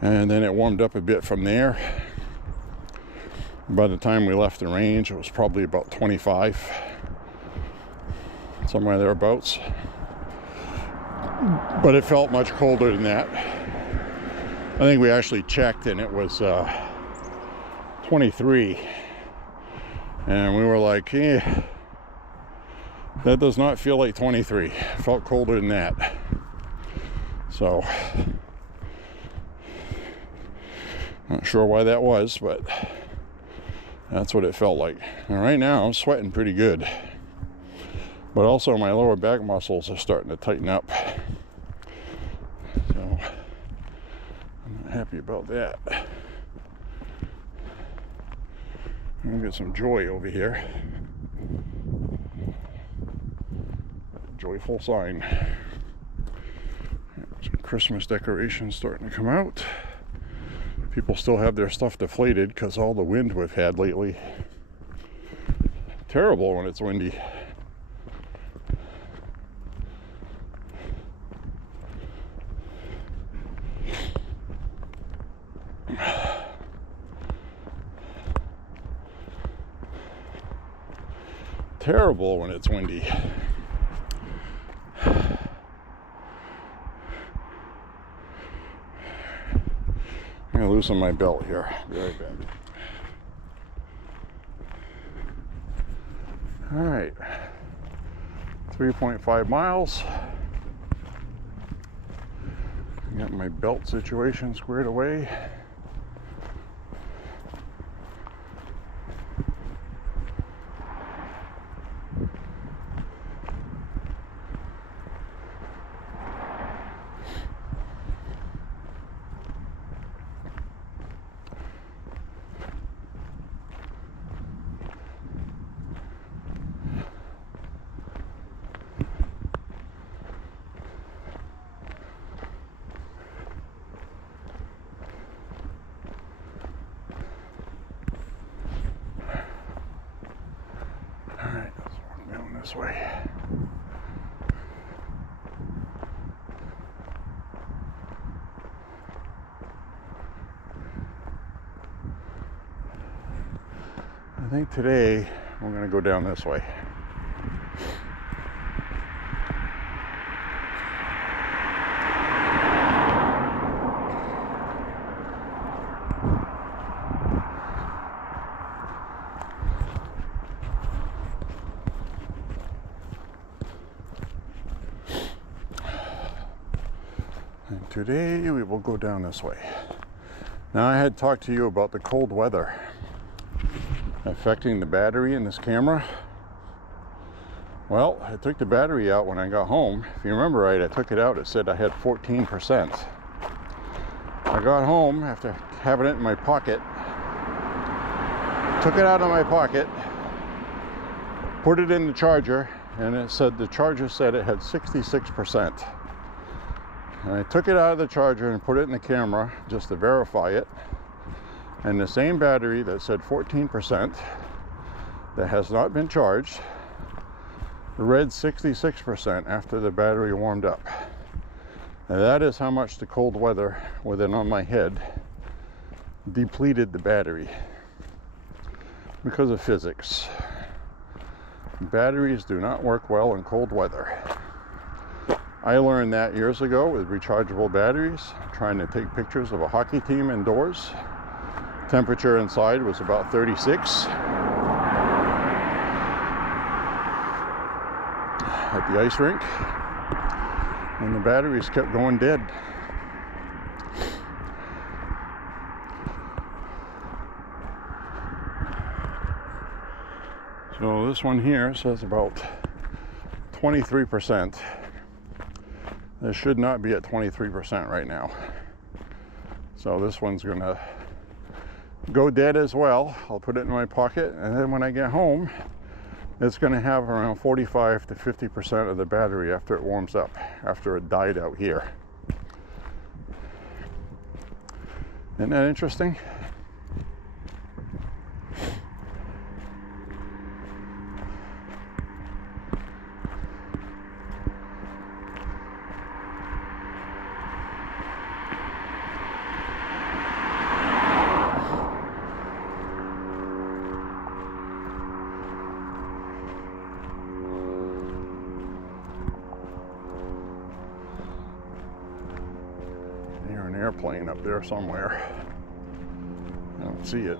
and then it warmed up a bit from there. By the time we left the range, it was probably about 25. Somewhere thereabouts, but it felt much colder than that. I think we actually checked and it was 23, and we were like, that does not feel like 23. It felt colder than that. So not sure why that was, but that's what it felt like. And right now I'm sweating pretty good. But also my lower back muscles are starting to tighten up. So I'm not happy about that. I'm gonna get some joy over here. Joyful sign. Some Christmas decorations starting to come out. People still have their stuff deflated because all the wind we've had lately. Terrible when it's windy. Terrible when it's windy. I'm gonna loosen my belt here. Be right back. All right, 3.5 miles. Got my belt situation squared away. Alright, let's walk down this way. I think today we're going to go down this way. And today we will go down this way. Now, I had talked to you about the cold weather affecting the battery in this camera. Well, I took the battery out when I got home. If you remember right, I took it out, it said I had 14%. I got home after having it in my pocket, took it out of my pocket, put it in the charger, and it said the charger said it had 66%. And I took it out of the charger and put it in the camera just to verify it. And the same battery that said 14% that has not been charged read 66% after the battery warmed up. And that is how much the cold weather within on my head depleted the battery because of physics. Batteries do not work well in cold weather. I learned that years ago with rechargeable batteries, trying to take pictures of a hockey team indoors. Temperature inside was about 36 at the ice rink, and the batteries kept going dead. So this one here says about 23%. This should not be at 23% right now. So this one's gonna go dead as well. I'll put it in my pocket, and then when I get home, it's gonna have around 45 to 50% of the battery after it warms up, after it died out here. Isn't that interesting? Airplane up there somewhere. I don't see it.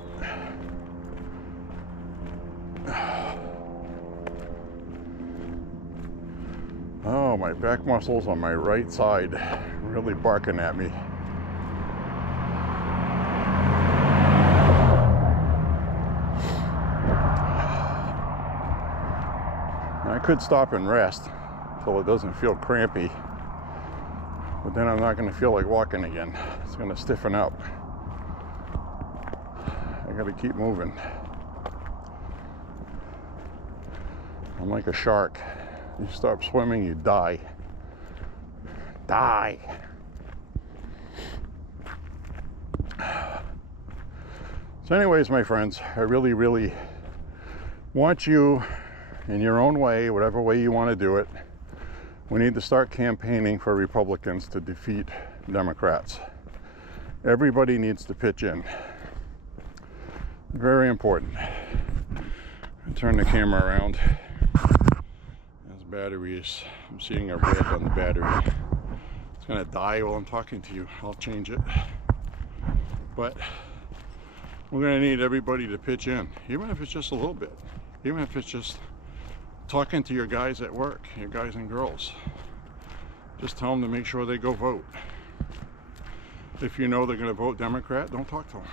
Oh, my back muscles on my right side really barking at me. I could stop and rest until it doesn't feel crampy. But then I'm not going to feel like walking again. It's going to stiffen up. I got to keep moving. I'm like a shark. You stop swimming, you die. Die. So anyways, my friends, I really, really want you, in your own way, whatever way you want to do it, we need to start campaigning for Republicans to defeat Democrats. Everybody needs to pitch in. Very important. Turn the camera around. As batteries, I'm seeing a red on the battery. It's gonna die while I'm talking to you. I'll change it. But we're gonna need everybody to pitch in, even if it's just a little bit. Even if it's just talking to your guys at work, your guys and girls. Just tell them to make sure they go vote. If you know they're going to vote Democrat, don't talk to them.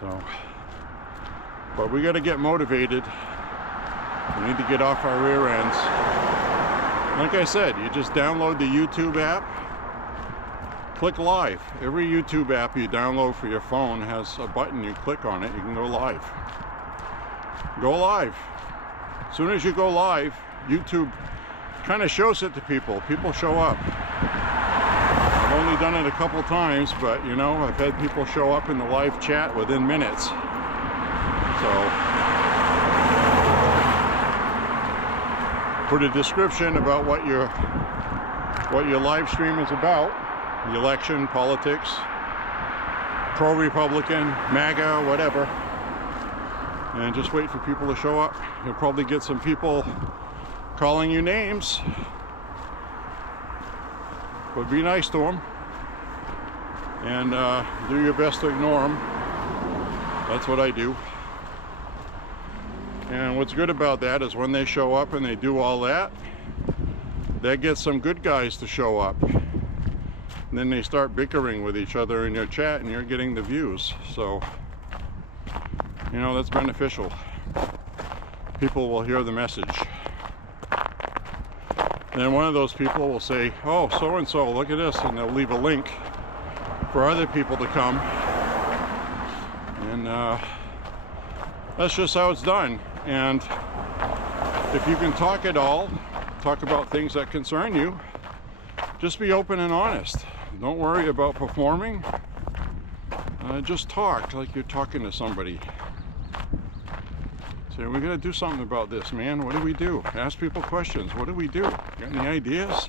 So, but we got to get motivated. We need to get off our rear ends. Like I said, you just download the YouTube app, click live. Every YouTube app you download for your phone has a button. You click on it, you can go live. Go live. As soon as you go live, YouTube kind of shows it to people. People show up. I've only done it a couple times, but you know, I've had people show up in the live chat within minutes. So, put a description about what your live stream is about. The election, politics, pro-Republican, MAGA, whatever. And just wait for people to show up. You'll probably get some people calling you names. But be nice to them. And do your best to ignore them. That's what I do. And what's good about that is when they show up and they do all that, that gets some good guys to show up. And then they start bickering with each other in your chat and you're getting the views. So, you know, that's beneficial. People will hear the message. Then one of those people will say, oh, so-and-so, look at this, and they'll leave a link for other people to come. And that's just how it's done. And if you can talk at all, talk about things that concern you, just be open and honest. Don't worry about performing. Just talk like you're talking to somebody. Say, we gotta do something about this, man. What do we do? Ask people questions. What do we do? Got any ideas?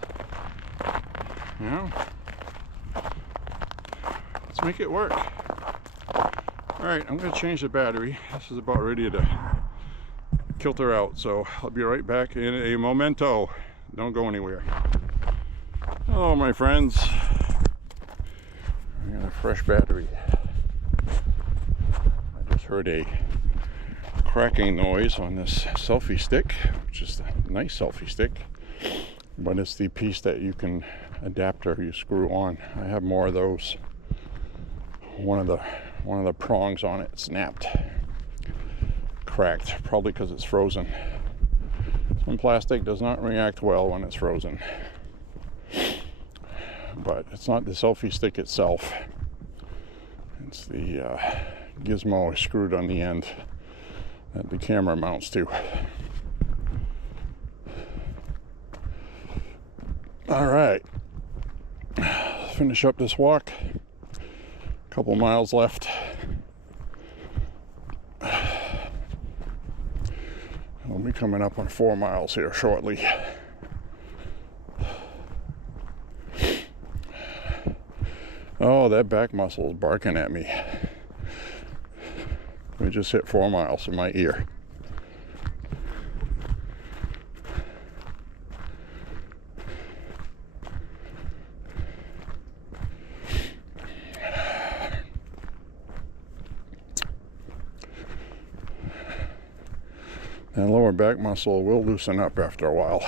You know? Let's make it work. Alright, I'm gonna change the battery. This is about ready to kilter out, so I'll be right back in a momento. Don't go anywhere. Hello, my friends. I got a fresh battery. I just heard a cracking noise on this selfie stick, which is a nice selfie stick, but it's the piece that you can adapter you screw on. I have more of those. One of the prongs on it snapped, cracked, probably because it's frozen. Some plastic does not react well when it's frozen, but it's not the selfie stick itself. It's the gizmo screwed on the end that the camera mounts to. All right, finish up this walk. A couple miles left. We'll be coming up on 4 miles here shortly. Oh, that back muscle is barking at me. We just hit 4 miles in my ear. That lower back muscle will loosen up after a while.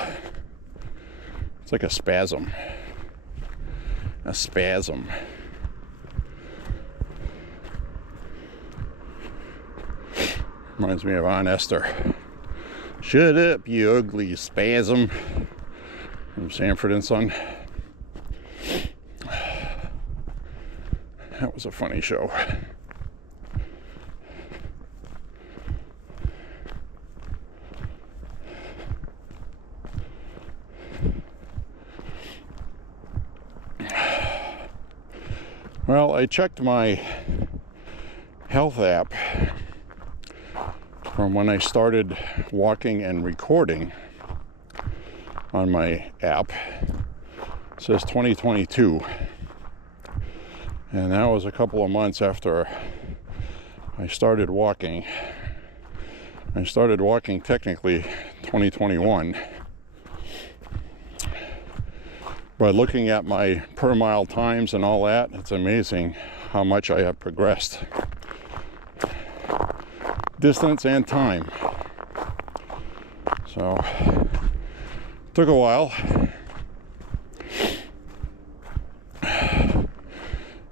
It's like a spasm. A spasm. Reminds me of Aunt Esther. Shut up, you ugly spasm. From Sanford and Son. That was a funny show. Well, I checked my health app from when I started walking and recording on my app. It says 2022. And that was a couple of months after I started walking. I started walking technically 2021. But looking at my per mile times and all that, it's amazing how much I have progressed. distance and time. So, took a while.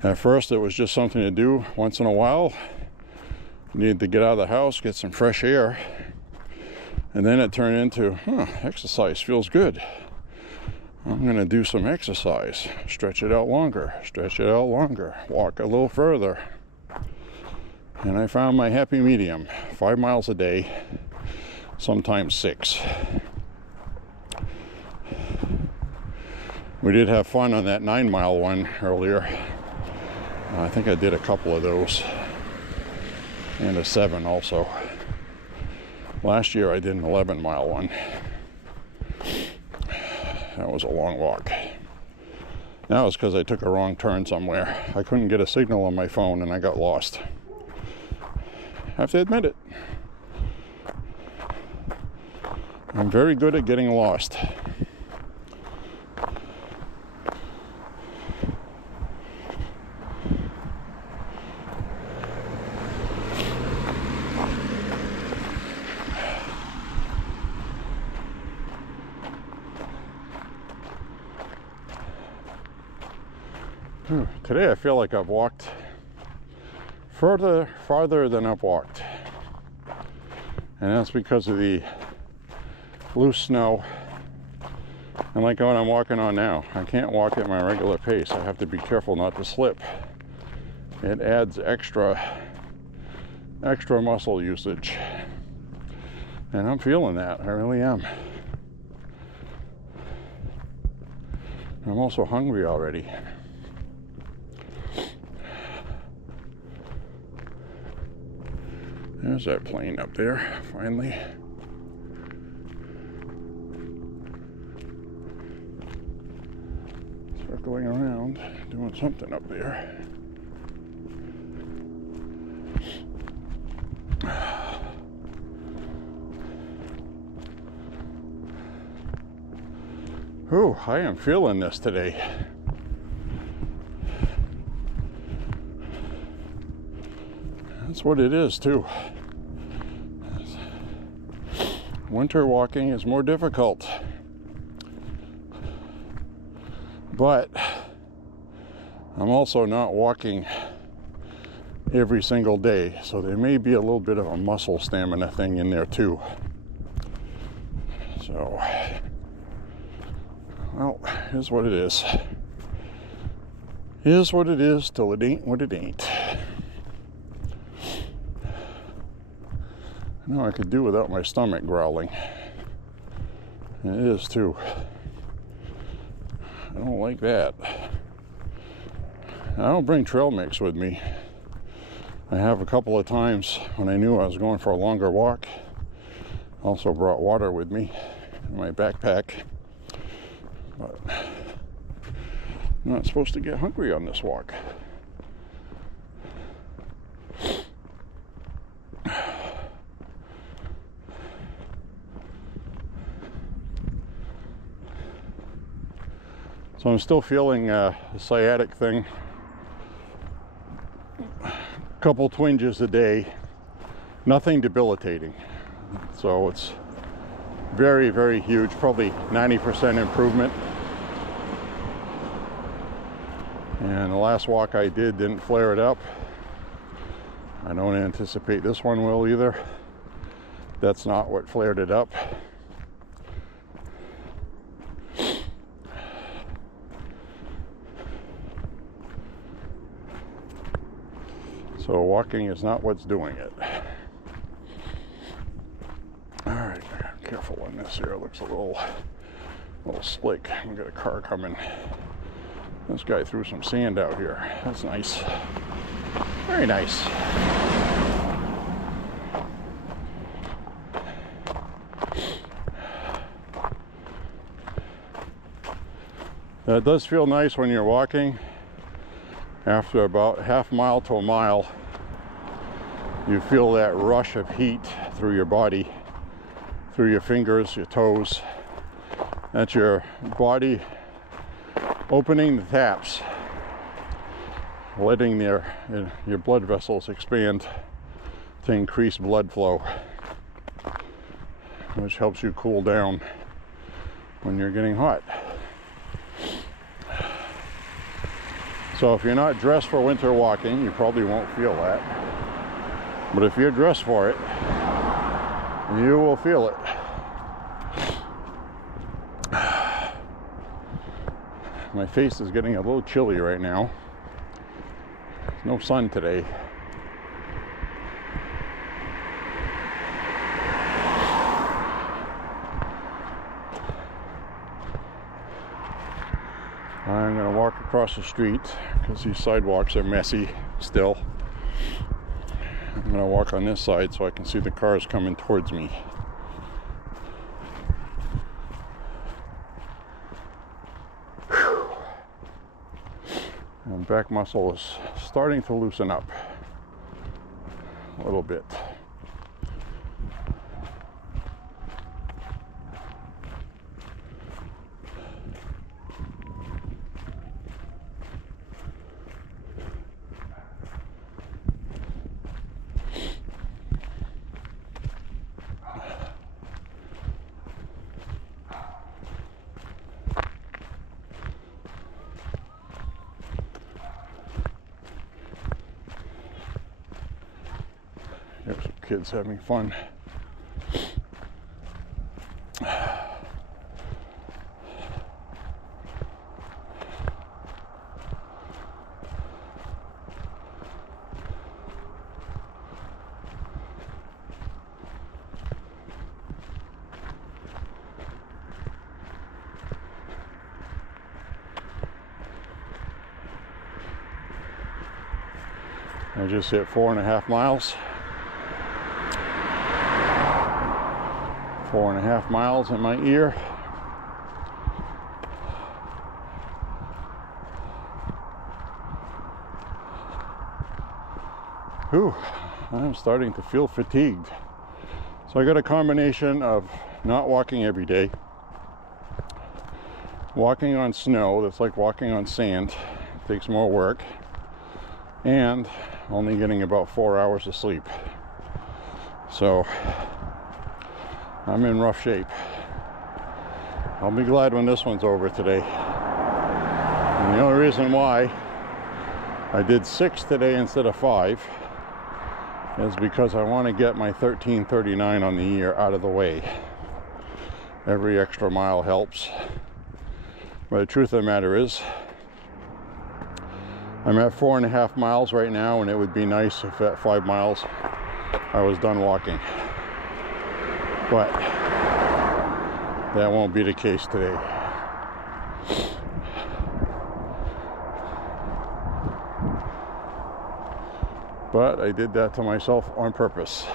At first it was just something to do once in a while. Needed to get out of the house, get some fresh air. And then it turned into, exercise feels good. I'm going to do some exercise. Stretch it out longer, walk a little further. And I found my happy medium, 5 miles a day, sometimes 6. We did have fun on that 9-mile one earlier. I think I did a couple of those, and a 7 also. Last year I did an 11-mile one. That was a long walk. That was because I took a wrong turn somewhere. I couldn't get a signal on my phone and I got lost. I have to admit it. I'm very good at getting lost. Today I feel like I've walked farther than I've walked. And that's because of the loose snow. And like what I'm walking on now, I can't walk at my regular pace. I have to be careful not to slip. It adds extra muscle usage. And I'm feeling that, I really am. I'm also hungry already. There's that plane up there, finally. Circling around, doing something up there. Ooh, I am feeling this today. That's what it is too. Winter walking is more difficult, but I'm also not walking every single day, so there may be a little bit of a muscle stamina thing in there too. So, well, here's what it is. Here's what it is till it ain't what it ain't. I know I could do without my stomach growling. It is too. I don't like that. I don't bring trail mix with me. I have a couple of times when I knew I was going for a longer walk. Also brought water with me in my backpack. But I'm not supposed to get hungry on this walk. So I'm still feeling a sciatic thing. A couple twinges a day. Nothing debilitating. So it's very, very huge. Probably 90% improvement. And the last walk I did didn't flare it up. I don't anticipate this one will either. That's not what flared it up. So walking is not what's doing it. All right, careful on this here. It looks a little slick. We got a car coming. This guy threw some sand out here. That's nice. Very nice. It does feel nice when you're walking. After about half mile to a mile, you feel that rush of heat through your body, through your fingers, your toes. That's your body opening the taps, letting your blood vessels expand to increase blood flow, which helps you cool down when you're getting hot. So if you're not dressed for winter walking, you probably won't feel that. But if you're dressed for it, you will feel it. My face is getting a little chilly right now. There's no sun today. I'm going to walk across the street because these sidewalks are messy still. I'm going to walk on this side so I can see the cars coming towards me. And back muscle is starting to loosen up a little bit. There's some kids having fun. I just hit 4.5 miles. 4.5 miles in my ear. Whew, I'm starting to feel fatigued. So I got a combination of not walking every day, walking on snow that's like walking on sand, it takes more work, and only getting about 4 hours of sleep. So I'm in rough shape. I'll be glad when this one's over today. And the only reason why I did 6 today instead of 5 is because I want to get my 13:39 on the year out of the way. Every extra mile helps. But the truth of the matter is, I'm at 4.5 miles right now, and it would be nice if at 5 miles I was done walking. But that won't be the case today. But I did that to myself on purpose.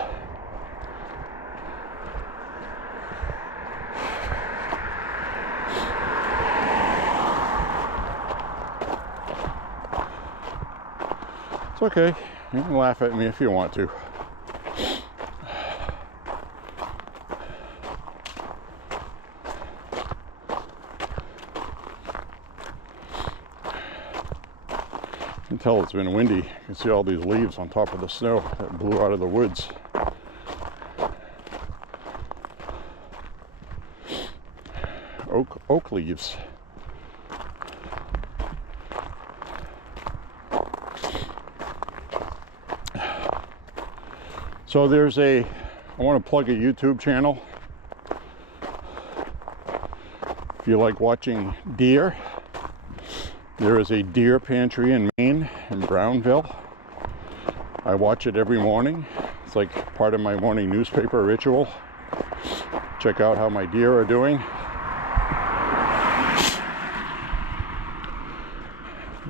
It's okay. You can laugh at me if you want to. You can tell it's been windy. You can see all these leaves on top of the snow that blew out of the woods. Oak leaves. So I want to plug a YouTube channel. If you like watching deer, there is a deer pantry in Maine, in Brownville. I watch it every morning. It's like part of my morning newspaper ritual. Check out how my deer are doing.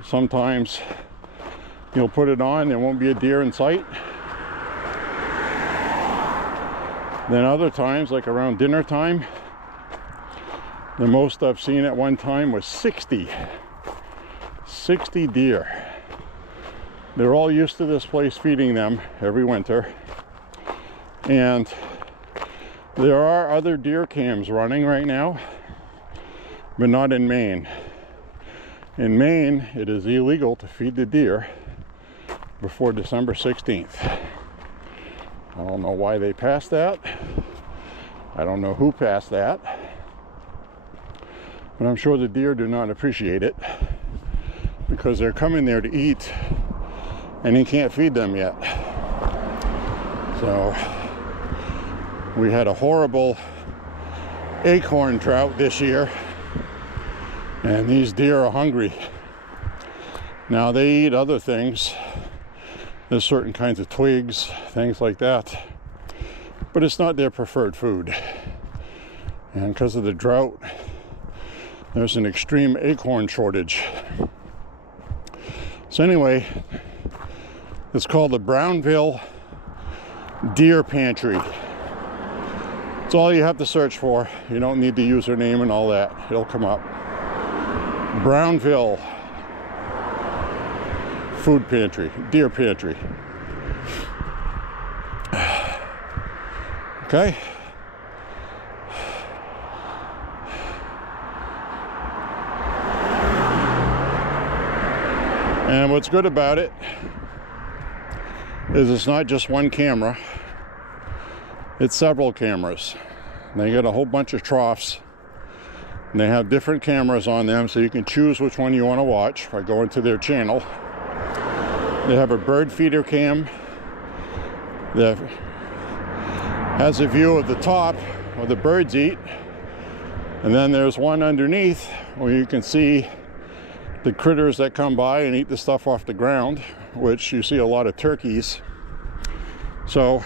Sometimes you'll put it on, there won't be a deer in sight. Then other times, like around dinner time, the most I've seen at one time was 60 deer. They're all used to this place feeding them every winter. And there are other deer cams running right now, but not in Maine. In Maine, it is illegal to feed the deer before December 16th. I don't know why they passed that. I don't know who passed that. But I'm sure the deer do not appreciate it because they're coming there to eat and he can't feed them yet. So we had a horrible acorn drought this year, and these deer are hungry. Now they eat other things. There's certain kinds of twigs, things like that, but it's not their preferred food. And because of the drought, there's an extreme acorn shortage. So anyway, it's called the Brownville Deer Pantry. It's all you have to search for. You don't need the username and all that. It'll come up. Brownville Food Pantry, Deer Pantry. Okay. And what's good about it is it's not just one camera, it's several cameras. They got a whole bunch of troughs, and they have different cameras on them, so you can choose which one you want to watch by going to their channel. They have a bird feeder cam that has a view of the top where the birds eat, and then there's one underneath where you can see the critters that come by and eat the stuff off the ground, which you see a lot of turkeys. So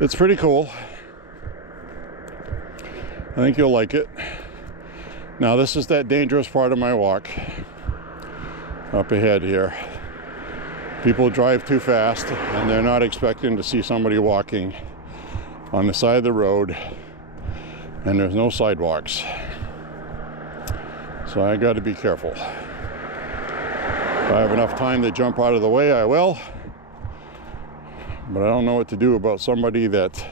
it's pretty cool. I think you'll like it. Now this is that dangerous part of my walk up ahead here. People drive too fast and they're not expecting to see somebody walking on the side of the road, and there's no sidewalks. So I got to be careful. If I have enough time to jump out of the way, I will. But I don't know what to do about somebody that's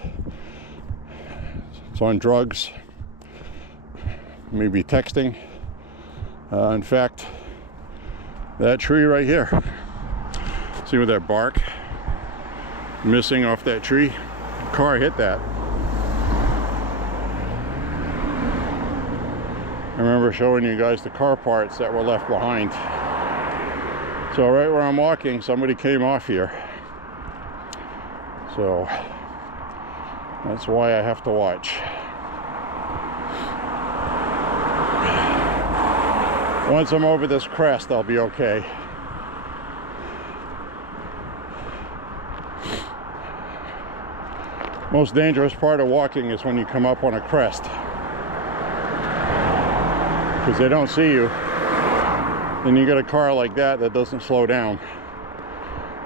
on drugs, maybe texting. In fact, that tree right here, see with that bark missing off that tree? A car hit that. I remember showing you guys the car parts that were left behind. So right where I'm walking, somebody came off here. So that's why I have to watch. Once I'm over this crest, I'll be okay. Most dangerous part of walking is when you come up on a crest, because they don't see you. Then you get a car like that that doesn't slow down,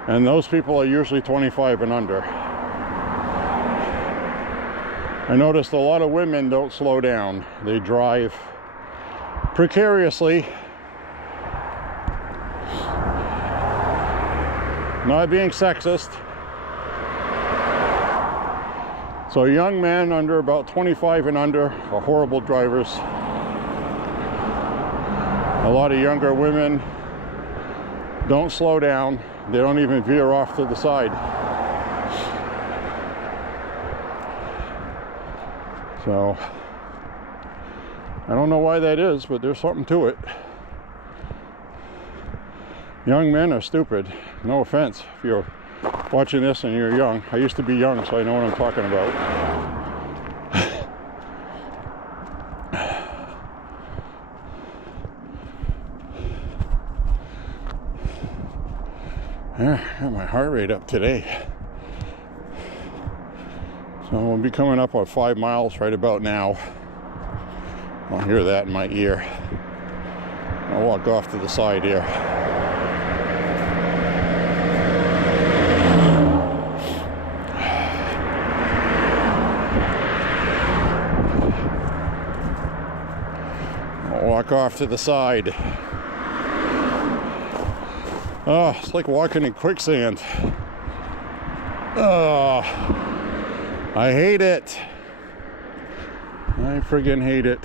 and those people are usually 25 and under. I noticed a lot of women don't slow down. They drive precariously. Not being sexist. So young men under about 25 and under are horrible drivers. A lot of younger women don't slow down. They don't even veer off to the side. So I don't know why that is, but there's something to it. Young men are stupid. No offense if you're watching this and you're young. I used to be young, so I know what I'm talking about. Yeah, got my heart rate up today. So we'll be coming up on 5 miles right about now. I'll hear that in my ear. I'll walk off to the side here. I'll walk off to the side. Oh, it's like walking in quicksand. Oh, I hate it. I friggin' hate it.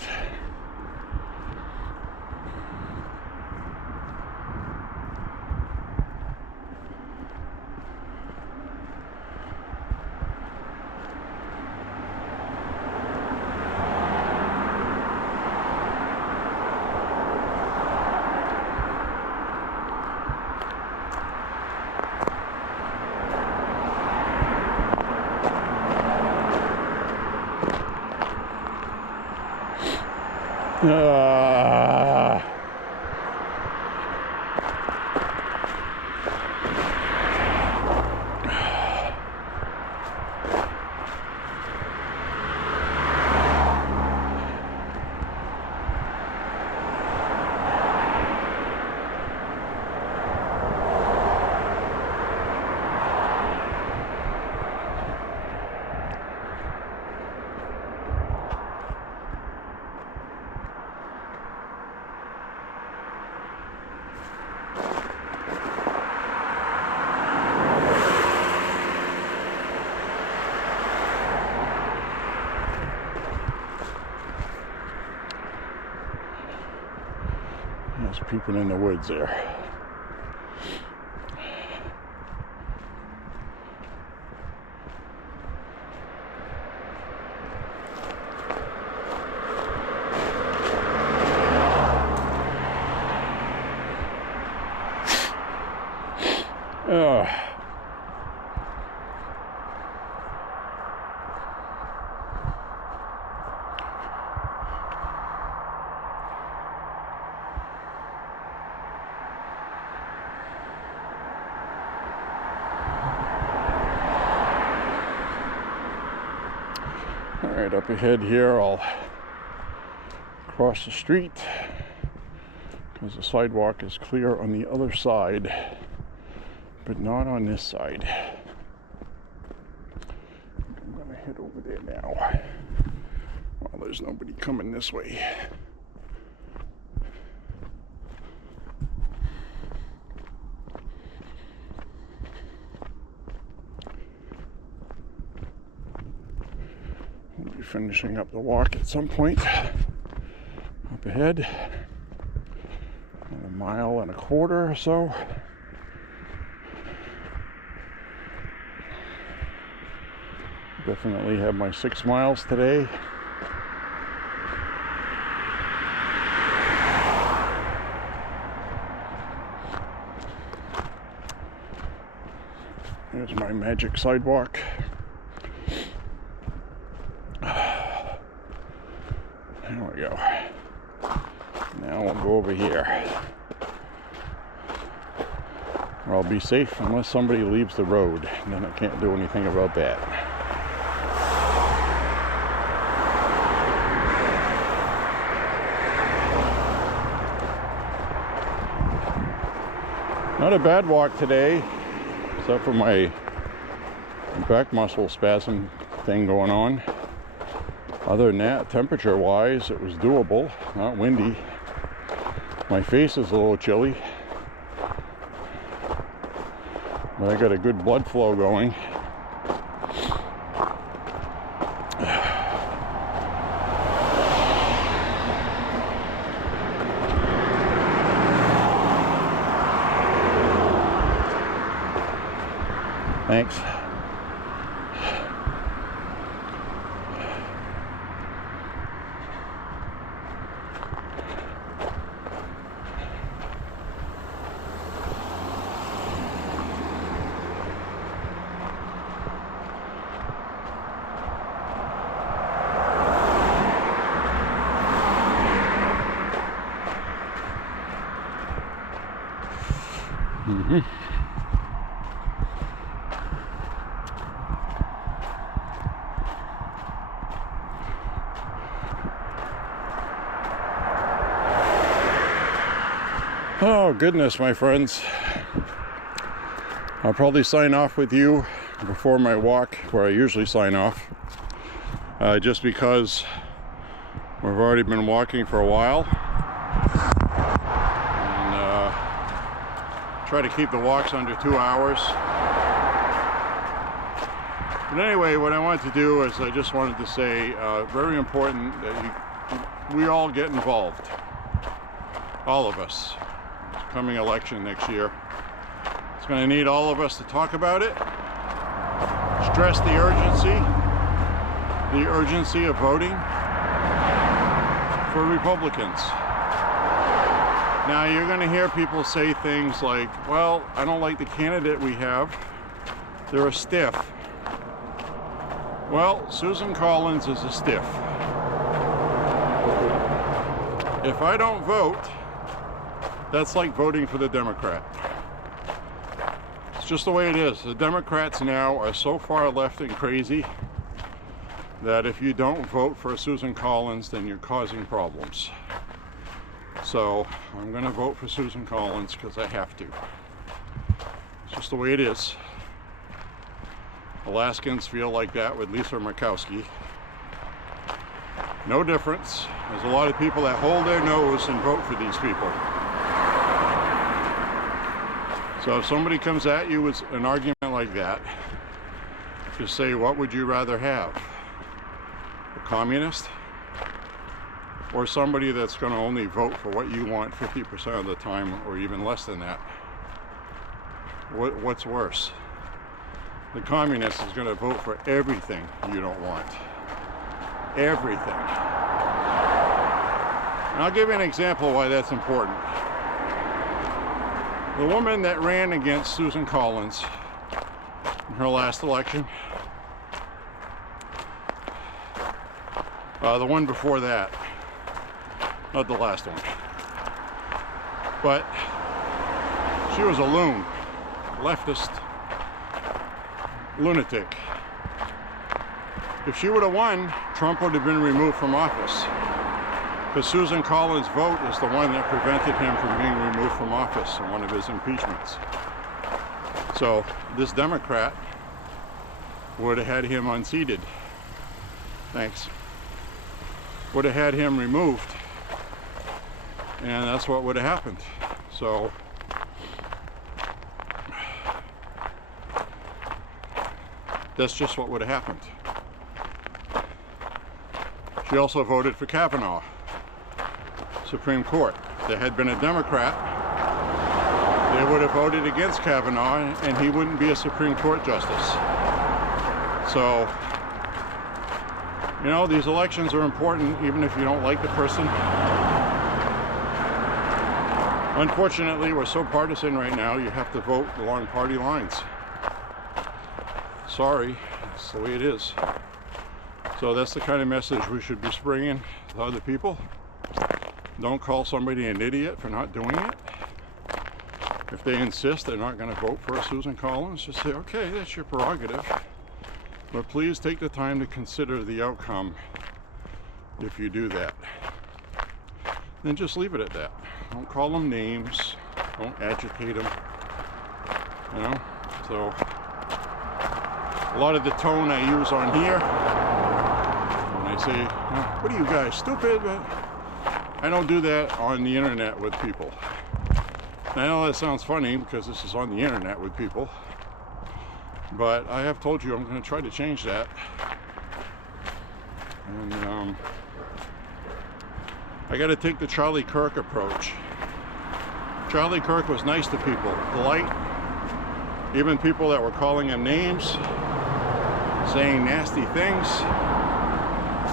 There's people in the woods there. All right, up ahead here, I'll cross the street because the sidewalk is clear on the other side, but not on this side. I'm gonna head over there now. Well, there's nobody coming this way. We'll be finishing up the walk at some point. Up ahead, a mile and a quarter or so. Definitely have my 6 miles today. Here's my magic sidewalk. There we go. Now we'll go over here. I'll be safe unless somebody leaves the road, and then I can't do anything about that. Not a bad walk today, except for my back muscle spasm thing going on. Other than that, temperature-wise, it was doable, not windy. My face is a little chilly, but I got a good blood flow going. Thanks. Oh goodness, my friends. I'll probably sign off with you before my walk, where I usually sign off, just because we've already been walking for a while, and try to keep the walks under 2 hours. But anyway, what I wanted to do is I just wanted to say, very important that we all get involved, all of us. Coming election next year. It's going to need all of us to talk about it, stress the urgency of voting for Republicans. Now you're going to hear people say things like, well, I don't like the candidate we have. They're a stiff. Well, Susan Collins is a stiff. If I don't vote, that's like voting for the Democrat. It's just the way it is. The Democrats now are so far left and crazy that if you don't vote for Susan Collins, then you're causing problems. So I'm going to vote for Susan Collins because I have to. It's just the way it is. Alaskans feel like that with Lisa Murkowski. No difference. There's a lot of people that hold their nose and vote for these people. So if somebody comes at you with an argument like that, just say, what would you rather have? A communist? Or somebody that's going to only vote for what you want 50% of the time, or even less than that? What's worse? The communist is going to vote for everything you don't want. Everything. And I'll give you an example of why that's important. The woman that ran against Susan Collins in her last election, the one before that, not the last one, but she was a loon, leftist lunatic. If she would have won, Trump would have been removed from office, because Susan Collins' vote is the one that prevented him from being removed from office in one of his impeachments. So this Democrat would have had him unseated. Thanks. Would have had him removed, and that's what would have happened. So that's just what would have happened. She also voted for Kavanaugh, Supreme Court. If there had been a Democrat, they would have voted against Kavanaugh, and he wouldn't be a Supreme Court justice. So, you know, these elections are important even if you don't like the person. Unfortunately, we're so partisan right now, you have to vote along party lines. Sorry, that's the way it is. So that's the kind of message we should be springing to other people. Don't call somebody an idiot for not doing it. If they insist they're not going to vote for Susan Collins, just say, okay, that's your prerogative. But please take the time to consider the outcome if you do that. Then just leave it at that. Don't call them names. Don't agitate them. You know? So a lot of the tone I use on here, when I say, what are you guys, stupid? I don't do that on the internet with people. I know that sounds funny because this is on the internet with people, but I have told you I'm going to try to change that. And I got to take the Charlie Kirk approach. Charlie Kirk was nice to people, polite, even people that were calling him names, saying nasty things.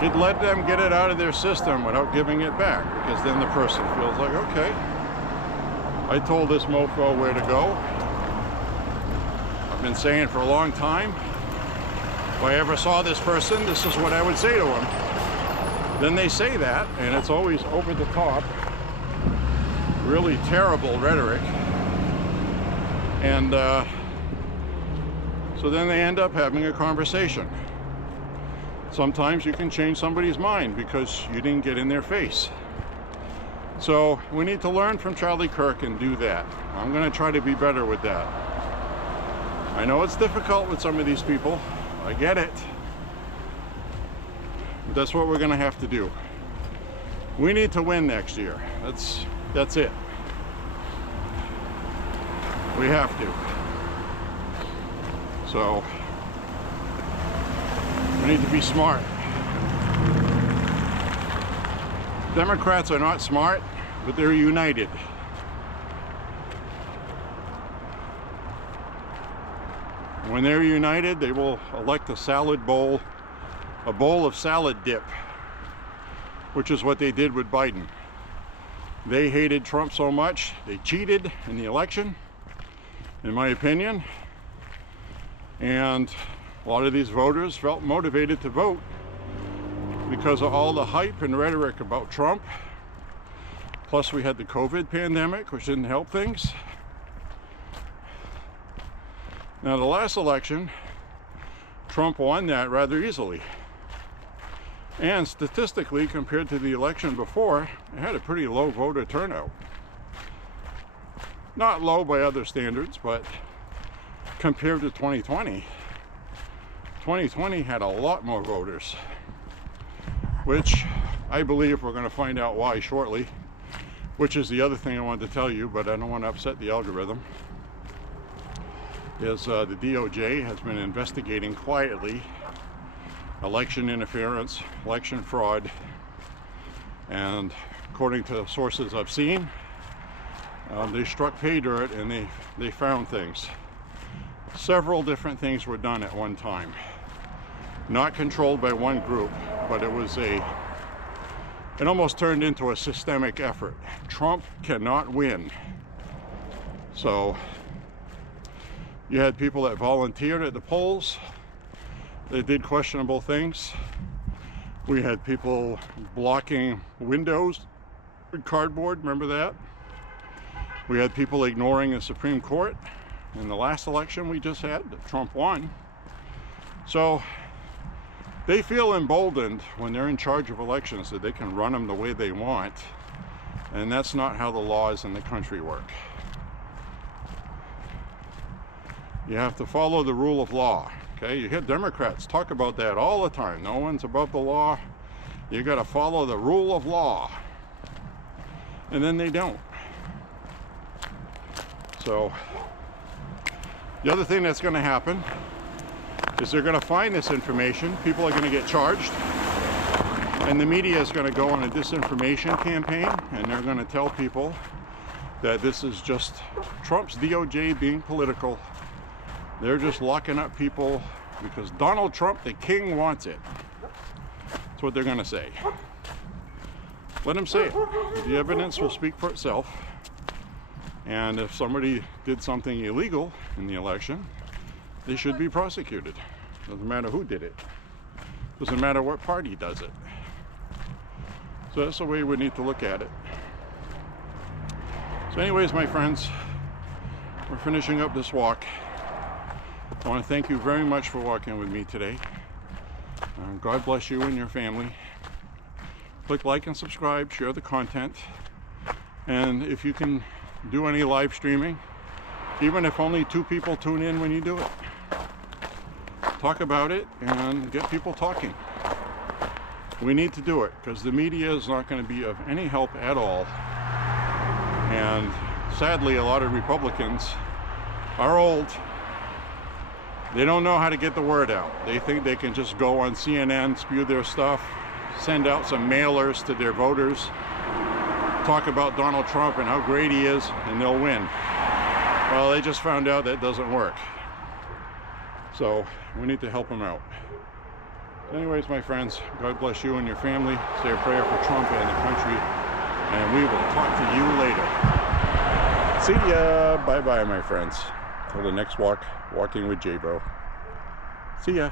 He'd let them get it out of their system without giving it back, because then the person feels like, okay, I told this mofo where to go. I've been saying for a long time, if I ever saw this person, this is what I would say to him. Then they say that, and it's always over the top, really terrible rhetoric. And so then they end up having a conversation. Sometimes you can change somebody's mind because you didn't get in their face. So we need to learn from Charlie Kirk and do that. I'm going to try to be better with that. I know it's difficult with some of these people. I get it. But that's what we're going to have to do. We need to win next year. That's it. We have to. So we need to be smart. Democrats are not smart, but they're united. When they're united, they will elect a bowl of salad dip, which is what they did with Biden. They hated Trump so much, they cheated in the election, in my opinion. And a lot of these voters felt motivated to vote because of all the hype and rhetoric about Trump Plus we had the COVID pandemic, which didn't help things. Now the last election, Trump won that rather easily. And statistically, compared to the election before, it had a pretty low voter turnout. Not low by other standards, but compared to 2020, 2020 had a lot more voters, which I believe we're going to find out why shortly, which is the other thing I wanted to tell you, but I don't want to upset the algorithm, is the DOJ has been investigating quietly election interference, election fraud, and according to sources I've seen, they struck pay dirt and they found things. Several different things were done at one time. Not controlled by one group, but it almost turned into a systemic effort. Trump cannot win. So you had people that volunteered at the polls. They did questionable things. We had people blocking windows with cardboard, remember that? We had people ignoring the Supreme Court in the last election we just had that Trump won. So they feel emboldened when they're in charge of elections that they can run them the way they want, and that's not how the laws in the country work. You have to follow the rule of law. Okay, you hear Democrats talk about that all the time. No one's above the law. You got to follow the rule of law. And then they don't. So the other thing that's going to happen is they're going to find this information. People are going to get charged. And the media is going to go on a disinformation campaign. And they're going to tell people that this is just Trump's DOJ being political. They're just locking up people because Donald Trump, the king, wants it. That's what they're going to say. Let them say it. The evidence will speak for itself. And if somebody did something illegal in the election, they should be prosecuted. Doesn't matter who did it. Doesn't matter what party does it. So that's the way we need to look at it. So anyways, my friends, we're finishing up this walk. I want to thank you very much for walking with me today. God bless you and your family. Click like and subscribe, share the content. And if you can do any live streaming, even if only 2 people tune in when you do it, talk about it and get people talking. We need to do it because the media is not going to be of any help at all. And sadly, a lot of Republicans are old. They don't know how to get the word out. They think they can just go on CNN, spew their stuff, send out some mailers to their voters, talk about Donald Trump and how great he is, and they'll win. Well, they just found out that doesn't work. So we need to help them out. Anyways, my friends, God bless you and your family. Say a prayer for Trump and the country, and we will talk to you later. See ya. Bye-bye, my friends. Till the next walk, walking with J.Beau. See ya.